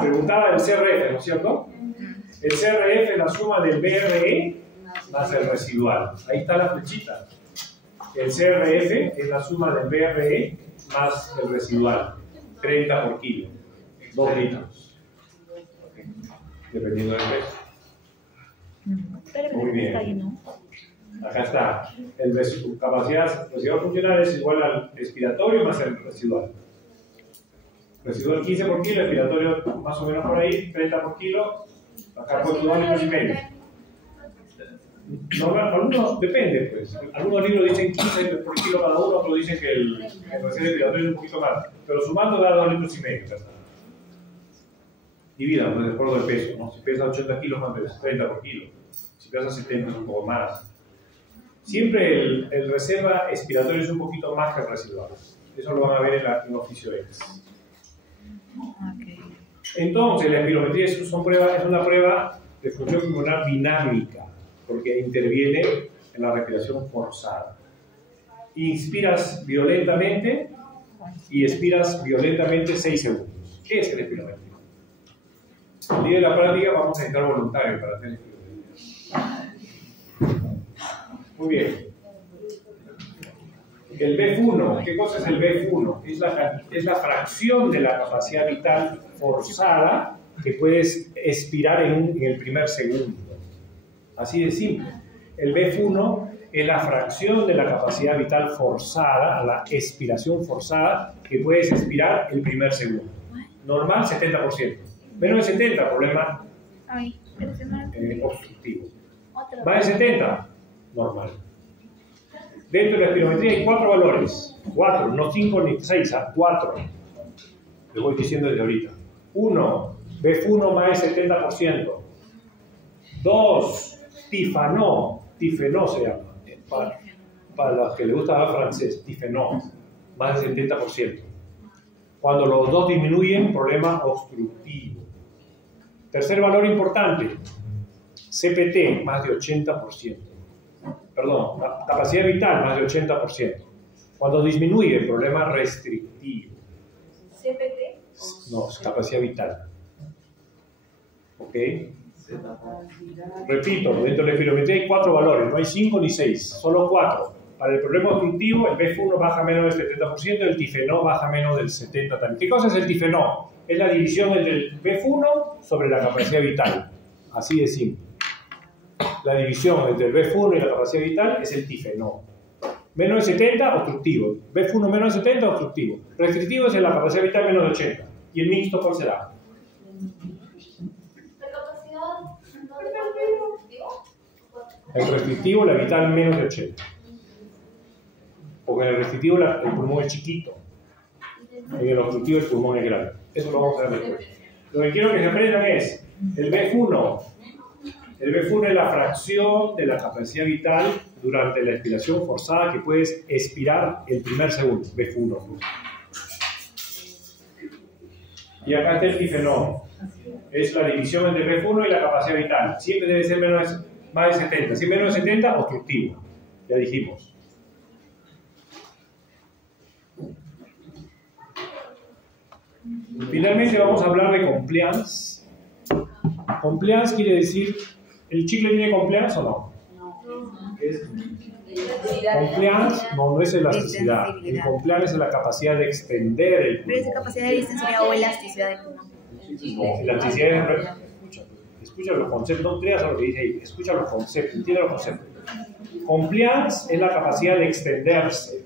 Preguntaba del CRF, ¿no es cierto? El CRF es la suma del BRE más el residual. Ahí está la flechita. El CRF es la suma del BRE más el residual. 30 por kilo. 2 litros. Dependiendo del peso. Muy bien. Acá está. Capacidad residual funcional es igual al expiratorio más el residual. Residual 15 por kilo, expiratorio más o menos por ahí, 30 por kilo. Acá por 2 litros y medio. No, algunos, depende, pues. Algunos libros dicen 15 por kilo cada uno, otros dicen que el residual expiratorio es un poquito más. Pero sumando da 2 litros y medio. Divida, pues, de acuerdo al peso, ¿no? Si pesa 80 kilos, más de 30 por kilo. Si pesa 70, es un poco más. Siempre el reserva expiratorio es un poquito más que el residual. Eso lo van a ver en oficio X. Entonces, la espirometría es una prueba de función pulmonar dinámica, porque interviene en la respiración forzada. Inspiras violentamente y expiras violentamente 6 segundos. ¿Qué es el espirometría? El día de la práctica vamos a necesitar voluntarios para hacer espirometría. Muy bien. El BF1, ¿qué cosa es el BF1? Es la fracción de la capacidad vital forzada que puedes expirar en el primer segundo. Así de simple. El BF1 es la fracción de la capacidad vital forzada, la expiración forzada, que puedes expirar el primer segundo. Normal, 70%. Menos de 70, problema obstructivo. Más de 70, normal. Dentro de la espirometría hay 4 valores. 4, no 5 ni 6, 4. Les voy diciendo desde ahorita. 1, BF1 más de 70%. 2, tifenó se llama. Para los que les gusta hablar francés, tifenó, más de 70%. Cuando los dos disminuyen, problema obstructivo. Tercer valor importante, CPT, más de 80%. perdón, la capacidad vital más de 80%. Cuando disminuye el problema restrictivo. ¿CPT? No, es capacidad vital. ¿Ok? Repito, dentro de la espirometría hay 4 valores, no hay 5 ni 6, solo 4. Para el problema obstructivo, el BF1 baja menos del 70%, el tifenol baja menos del 70% también. ¿Qué cosa es el tifenol? Es la división entre el BF1 sobre la capacidad vital. Así de simple. La división entre el BF1 y la capacidad vital es el tifenol. Menos de 70, obstructivo. BF1 menos de 70, obstructivo. Restrictivo es en la capacidad vital menos de 80. ¿Y el mixto cuál será? El restrictivo, la vital menos de 80. Porque en el restrictivo el pulmón es chiquito. En el obstructivo el pulmón es grande. Eso lo vamos a ver después. Lo que quiero que se aprendan es el BF1. El BF1 es la fracción de la capacidad vital durante la expiración forzada que puedes expirar el primer segundo. BF1. Y acá está el tifenol. Es la división entre el BF1 y la capacidad vital. Siempre debe ser más de 70. Si es menos de 70, obstructivo. Ya dijimos. Finalmente vamos a hablar de compliance. Compliance quiere decir, ¿el chicle tiene compliance o no? Compliance no es elasticidad. El compliance es la capacidad de extender el pulmón. Pero es capacidad de distensión o elasticidad del pulmón. No, elasticidad es... Escucha los conceptos, no creas a lo que dice ahí. Escucha los conceptos, entiende los conceptos. Compliance es la capacidad de extenderse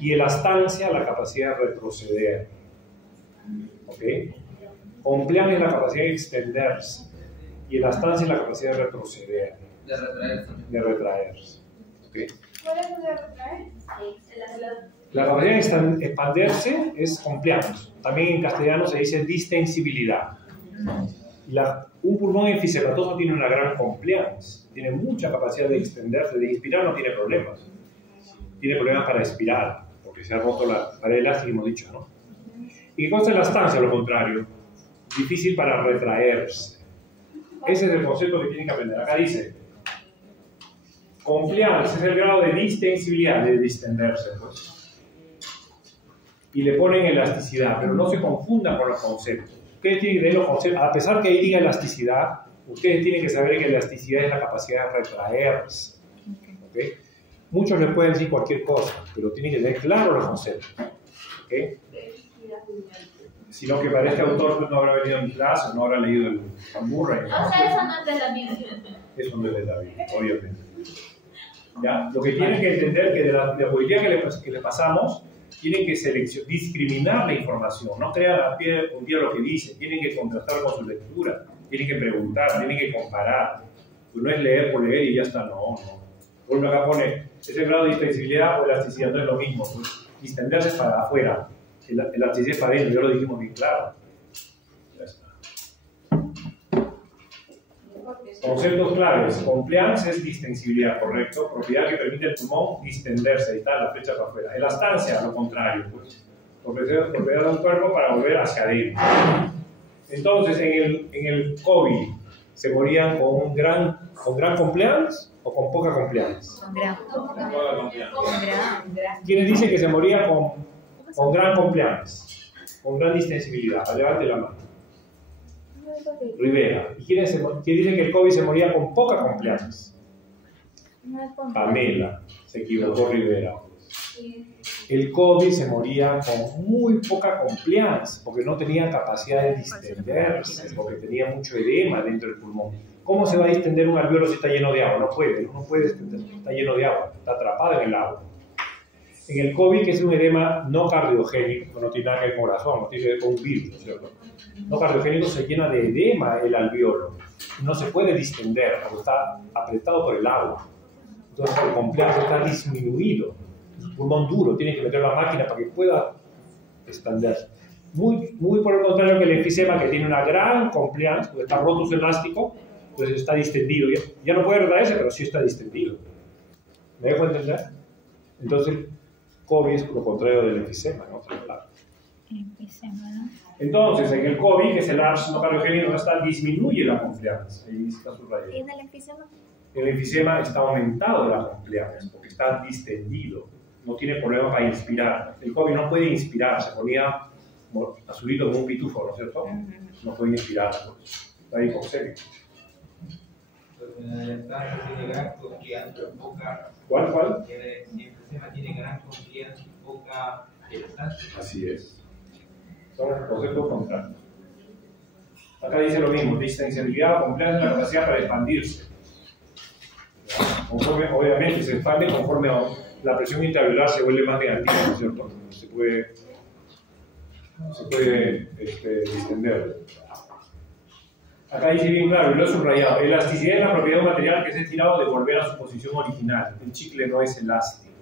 y elastancia la capacidad de retroceder. ¿Ok? Compliance es la capacidad de extenderse y elastancia es la capacidad de retroceder. De retraerse. ¿Okay? ¿Cuál es el de retraer? La capacidad de expandirse es compliance. También en castellano se dice distensibilidad. Un pulmón enfisematoso tiene una gran compliance. Tiene mucha capacidad de extenderse. De inspirar no tiene problemas. Tiene problemas para expirar, porque se ha roto la pared elástica, hemos dicho, ¿no? ¿Y qué cosa es la estancia? Lo contrario. Difícil para retraerse. Ese es el concepto que tienen que aprender. Acá dice, compliance es el grado de distensibilidad, de distenderse, pues. Y le ponen elasticidad, pero no se confundan con los conceptos. Ustedes tienen que leer los conceptos. A pesar que ahí diga elasticidad, ustedes tienen que saber que elasticidad es la capacidad de retraerse. ¿Okay? Muchos les pueden decir cualquier cosa, pero tienen que tener claro los conceptos. ¿Okay? Sino que para este autor no habrá venido a mi clase, no habrá leído el Murray. O sea, eso no es de la Biblia. Eso no es de la Biblia, obviamente. ¿Ya? Lo que tienen que entender es que de la poesía que le pasamos, tienen que discriminar la información, no crean a pie un día lo que dice, tienen que contrastar con su lectura, tienen que preguntar, tienen que comparar. Pues no es leer por leer y ya está, no. Vuelve acá pone, ese grado de distensibilidad o elasticidad no es lo mismo, pues, distenderse es para afuera, elasticidad es para adentro, ya lo dijimos bien claro. Ya está. Conceptos claves. Compliance es distensibilidad, correcto. Propiedad que permite al pulmón distenderse, y está la flecha para afuera. Elastancia, lo contrario, pues. Propiedad de un cuerpo para volver hacia adentro. Entonces, en el COVID, ¿se morían con gran compliance o con poca compliance? Con gran. ¿Quiénes dicen que se moría con gran compliance? Con gran distensibilidad. Levante la mano. Rivera. ¿Y quién dice que el COVID se moría con poca compliance? Pamela. Se equivocó Rivera. El COVID se moría con muy poca compliance, porque no tenía capacidad de distenderse, porque tenía mucho edema dentro del pulmón. ¿Cómo se va a distender un alveolo si está lleno de agua? No puede distender, está lleno de agua, está atrapado en el agua. En el COVID, que es un edema no cardiogénico, no tiene nada que ver con corazón, no tiene que ver con un virus, ¿cierto? No cardiogénico, se llena de edema el alveolo. No se puede distender porque está apretado por el agua. Entonces el compliance está disminuido. Es un pulmón duro, tiene que meter la máquina para que pueda extenderse. Muy por el contrario que el enfisema, que tiene una gran compliance, porque está roto su elástico, entonces está distendido. Ya no puede retraerse, pero sí está distendido. ¿Me dejo entender? Entonces, COVID es lo contrario del enfisema, ¿no? Entonces, en el COVID, que es el ARS no cardiogénico, disminuye la compliance. Ahí está subrayado. ¿Y en el enfisema? el enfisema está aumentado la compliance, porque está distendido, no tiene problema para inspirar. El COVID no puede inspirar, se ponía azulito como un pitufo, ¿no es cierto? No puede inspirar, pues. Está hipoxémico. Tiene gran confianza, poca. ¿Cuál? El enfisema tiene gran confianza y poca elastasia. Así es. Son los conceptos contrarios. Acá dice lo mismo, distensibilidad o compliance es la capacidad para expandirse. Conforme, obviamente se expande conforme la presión intravelar se vuelve más negativa, ¿no es cierto? Se puede distender. Acá dice bien claro, y lo he subrayado, elasticidad es la propiedad de un material que es estirado de volver a su posición original. El chicle no es elástico.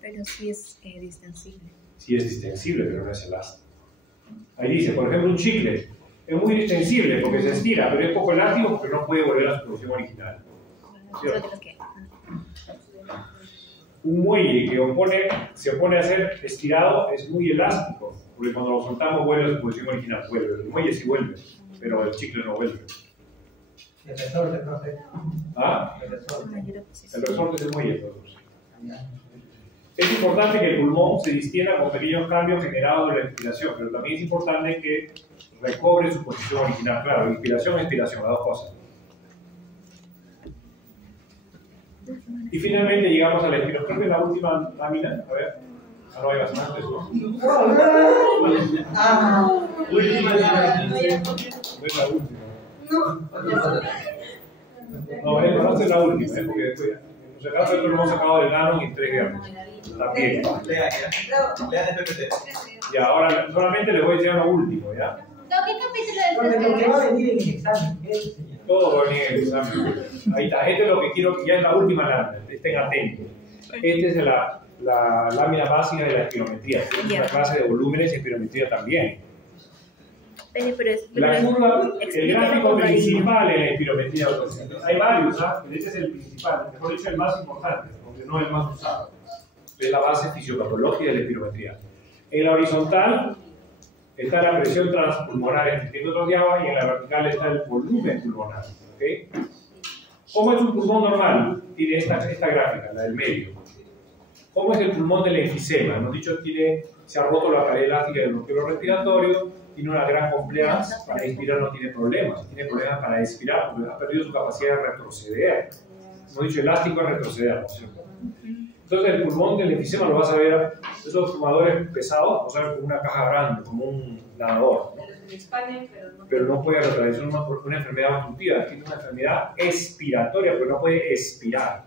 Pero sí es distensible. Sí es distensible, pero no es elástico. Ahí dice, por ejemplo, un chicle es muy distensible porque se estira, pero es poco elástico porque no puede volver a su posición original. ¿Cierto? Un muelle que se opone a ser estirado es muy elástico, porque cuando lo soltamos vuelve a su posición original. Vuelve. El muelle sí vuelve, pero el chicle no vuelve. El resorte, profe. ¿Ah? El resorte. El resorte es el muelle, entonces. Es importante que el pulmón se distienda con pequeños cambios generados de la inspiración, pero también es importante que recobre su posición original. Claro, inspiración e expiración, las dos cosas. Y finalmente llegamos a la inspiración. Creo que la última lámina, a ver. Ah, no hay bastantes, ¿no? Última lámina. No es la última. No, esta es la última, porque después, en nuestro caso, esto lo hemos sacado del Ganon y 3 gramos. También. Lean el PPT. Y ahora solamente les voy a enseñar lo último, ¿ya? ¿Qué capítulo es Porque va a venir en el examen. Todo va a venir en el examen. Ahí está, esto es lo que quiero que ya es la última lámina, estén atentos. Esta es la lámina básica de la espirometría. Es una clase de volúmenes y espirometría también. La curva, el gráfico principal en la espirometría, hay varios, ¿ah? Este es el principal, mejor dicho el más importante, porque no es el más usado. Es la base fisiopatológica de la espirometría. En la horizontal está la presión transpulmonar en centímetros de agua y en la vertical está el volumen pulmonar. ¿Okay? ¿Cómo es un pulmón normal? Tiene esta gráfica, la del medio. ¿Cómo es el pulmón del enfisema? Hemos dicho que se ha roto la pared elástica del bloqueo respiratorio, tiene una gran compliance, para inspirar no tiene problemas, tiene problemas para expirar porque ha perdido su capacidad de retroceder. Hemos dicho elástico es retroceder, ¿no es cierto? Entonces el pulmón del enfisema lo vas a ver, esos fumadores pesados, vas a ver como una caja grande, como un nadador, ¿no? Pero no puede retroceder, es una enfermedad obstructiva, tiene una enfermedad expiratoria, pero no puede expirar.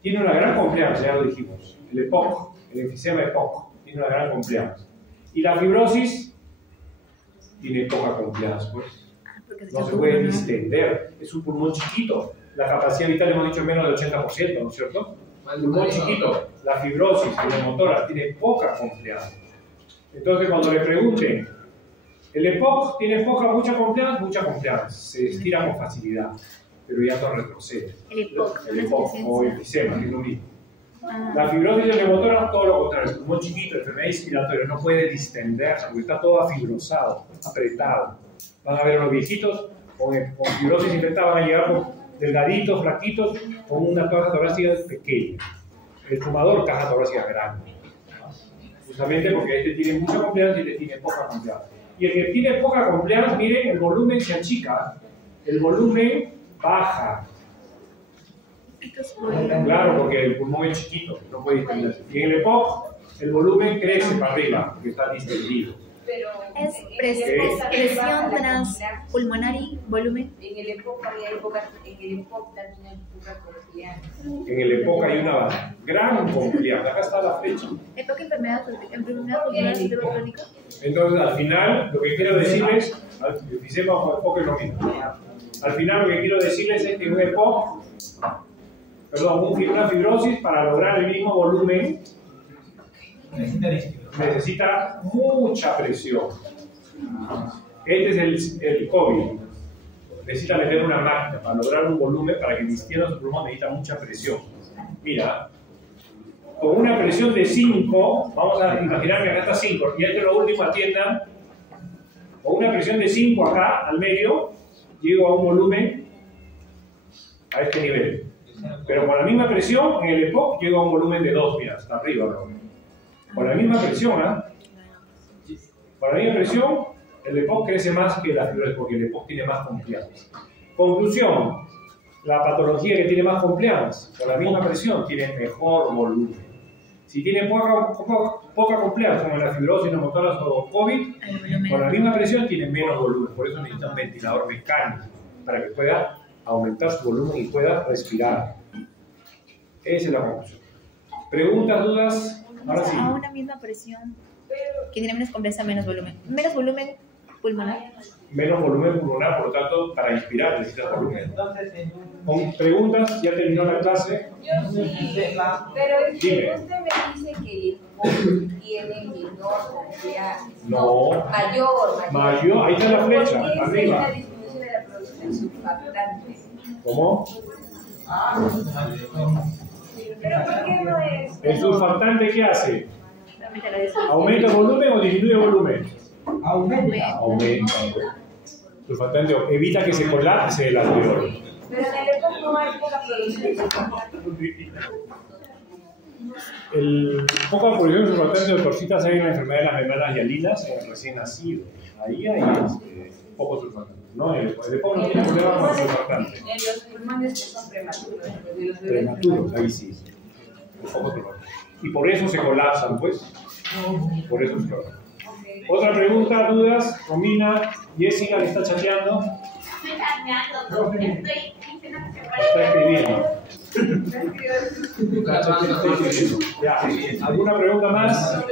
Tiene una gran compliance, ya lo dijimos, el EPOC, el enfisema EPOC, tiene una gran compliance. Y la fibrosis tiene poca compliance, pues. No se puede distender, es un pulmón chiquito, la capacidad vital hemos dicho menos del 80%, ¿no es cierto? El pulmón chiquito, la fibrosis neumotora tiene poca compliance. Entonces cuando le pregunten, el EPOC tiene mucha compliance, se estira con facilidad, pero ya no retrocede. El EPOC o enfisema, que es lo mismo. La fibrosis neumotora, todo lo contrario, el pulmón chiquito, enfermedad inspiratoria, no puede distenderse porque está todo afibrosado, apretado. Van a ver a los viejitos con fibrosis infectada, van a llegar delgaditos, flaquitos, con una caja torácica pequeña. El fumador, caja torácica grande. Justamente porque este tiene mucha compliance y este tiene poca compliance. Y el que tiene poca compliance, miren, el volumen se achica, el volumen baja. Claro, porque el pulmón es chiquito, no puede distenderse. Y en el EPOC, el volumen crece para arriba, porque está distendido. Es presión transpulmonar y volumen. En el EPOC hay poca, en el EPOC también hay poca confianza. En el EPOC hay una gran compliance. Acá está la flecha. ¿EPOC enfermedad pulmonar sistema crónico? Entonces, al final, lo que quiero decirles, el enfisema o EPOC es lo mismo. Al final, lo que quiero decirles es que un EPOC, una fibrosis, para lograr el mismo volumen, necesita mucha presión. Este es el COVID. Necesita meter una máquina para lograr un volumen, para que distienda su pulmón, necesita mucha presión. Mira, con una presión de 5, vamos a imaginar que acá está 5, y este es lo último, atiendan, con una presión de 5 acá, al medio, llego a un volumen a este nivel. Pero con la misma presión, en el EPOC llega a un volumen de 2, mira, hasta arriba, ¿no? Con la misma presión, ¿ah? Con la misma presión, el EPOC crece más que la fibrosis, porque el EPOC tiene más compliance. Conclusión, la patología que tiene más compliance, con la misma presión, tiene mejor volumen. Si tiene poca compliance, como en la fibrosis, neumotoras o COVID, con la misma presión tiene menos volumen. Por eso necesita un ventilador mecánico, para que pueda aumentar su volumen y pueda respirar. Esa es la conclusión. ¿Preguntas, dudas? Ahora sí. A una misma presión, que tiene menos compliance, menos volumen. Menos volumen pulmonar. Menos volumen pulmonar, por lo tanto, para inspirar necesitas volumen. Con preguntas, ya terminó la clase. Yo sí, pero es que usted me dice que el EPOC tiene menor compliance. No. Mayor. Ahí está la flecha, ¿Por qué arriba. es la disminución de la producción de surfactantes? ¿Cómo? ¿Pero por qué no es? ¿El surfactante qué hace? ¿Aumenta el volumen o disminuye el volumen? Aumenta. Surfactante evita que se colapse el alveolo. Pero en el EPOC no hay poca producción de surfactantes. El poca producción de surfactantes de torcitas hay en la enfermedad de las membranas hialinas en el recién nacido. Ahí hay poco surfactante. No, el EPOC no tiene problema con surfactante. En los pulmones que son prematuros. De los bebés Prematuros, ahí sí. Poco surfactante. Y por eso se colapsan, pues. Por eso se colapsan. Otra pregunta, dudas, Romina, Jessica que está chateando. Estoy chateando, estoy diciendo que se Está escribiendo. Ya. ¿Alguna pregunta más?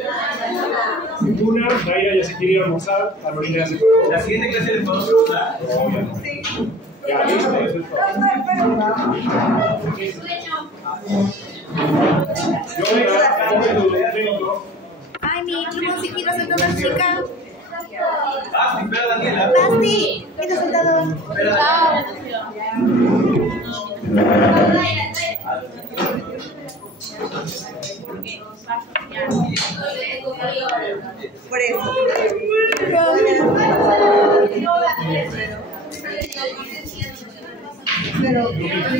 Ninguna. Naira ya se quiere ir a almorzar. Carolina ya se fue. La siguiente clase le podemos preguntar. No, ya no. Ya, listo, eso es todo. Yo vengo. Ay, mi musiquito sentador, chica. Basti, espera Daniela. Basti, ¿qué sentador? Por eso. Pero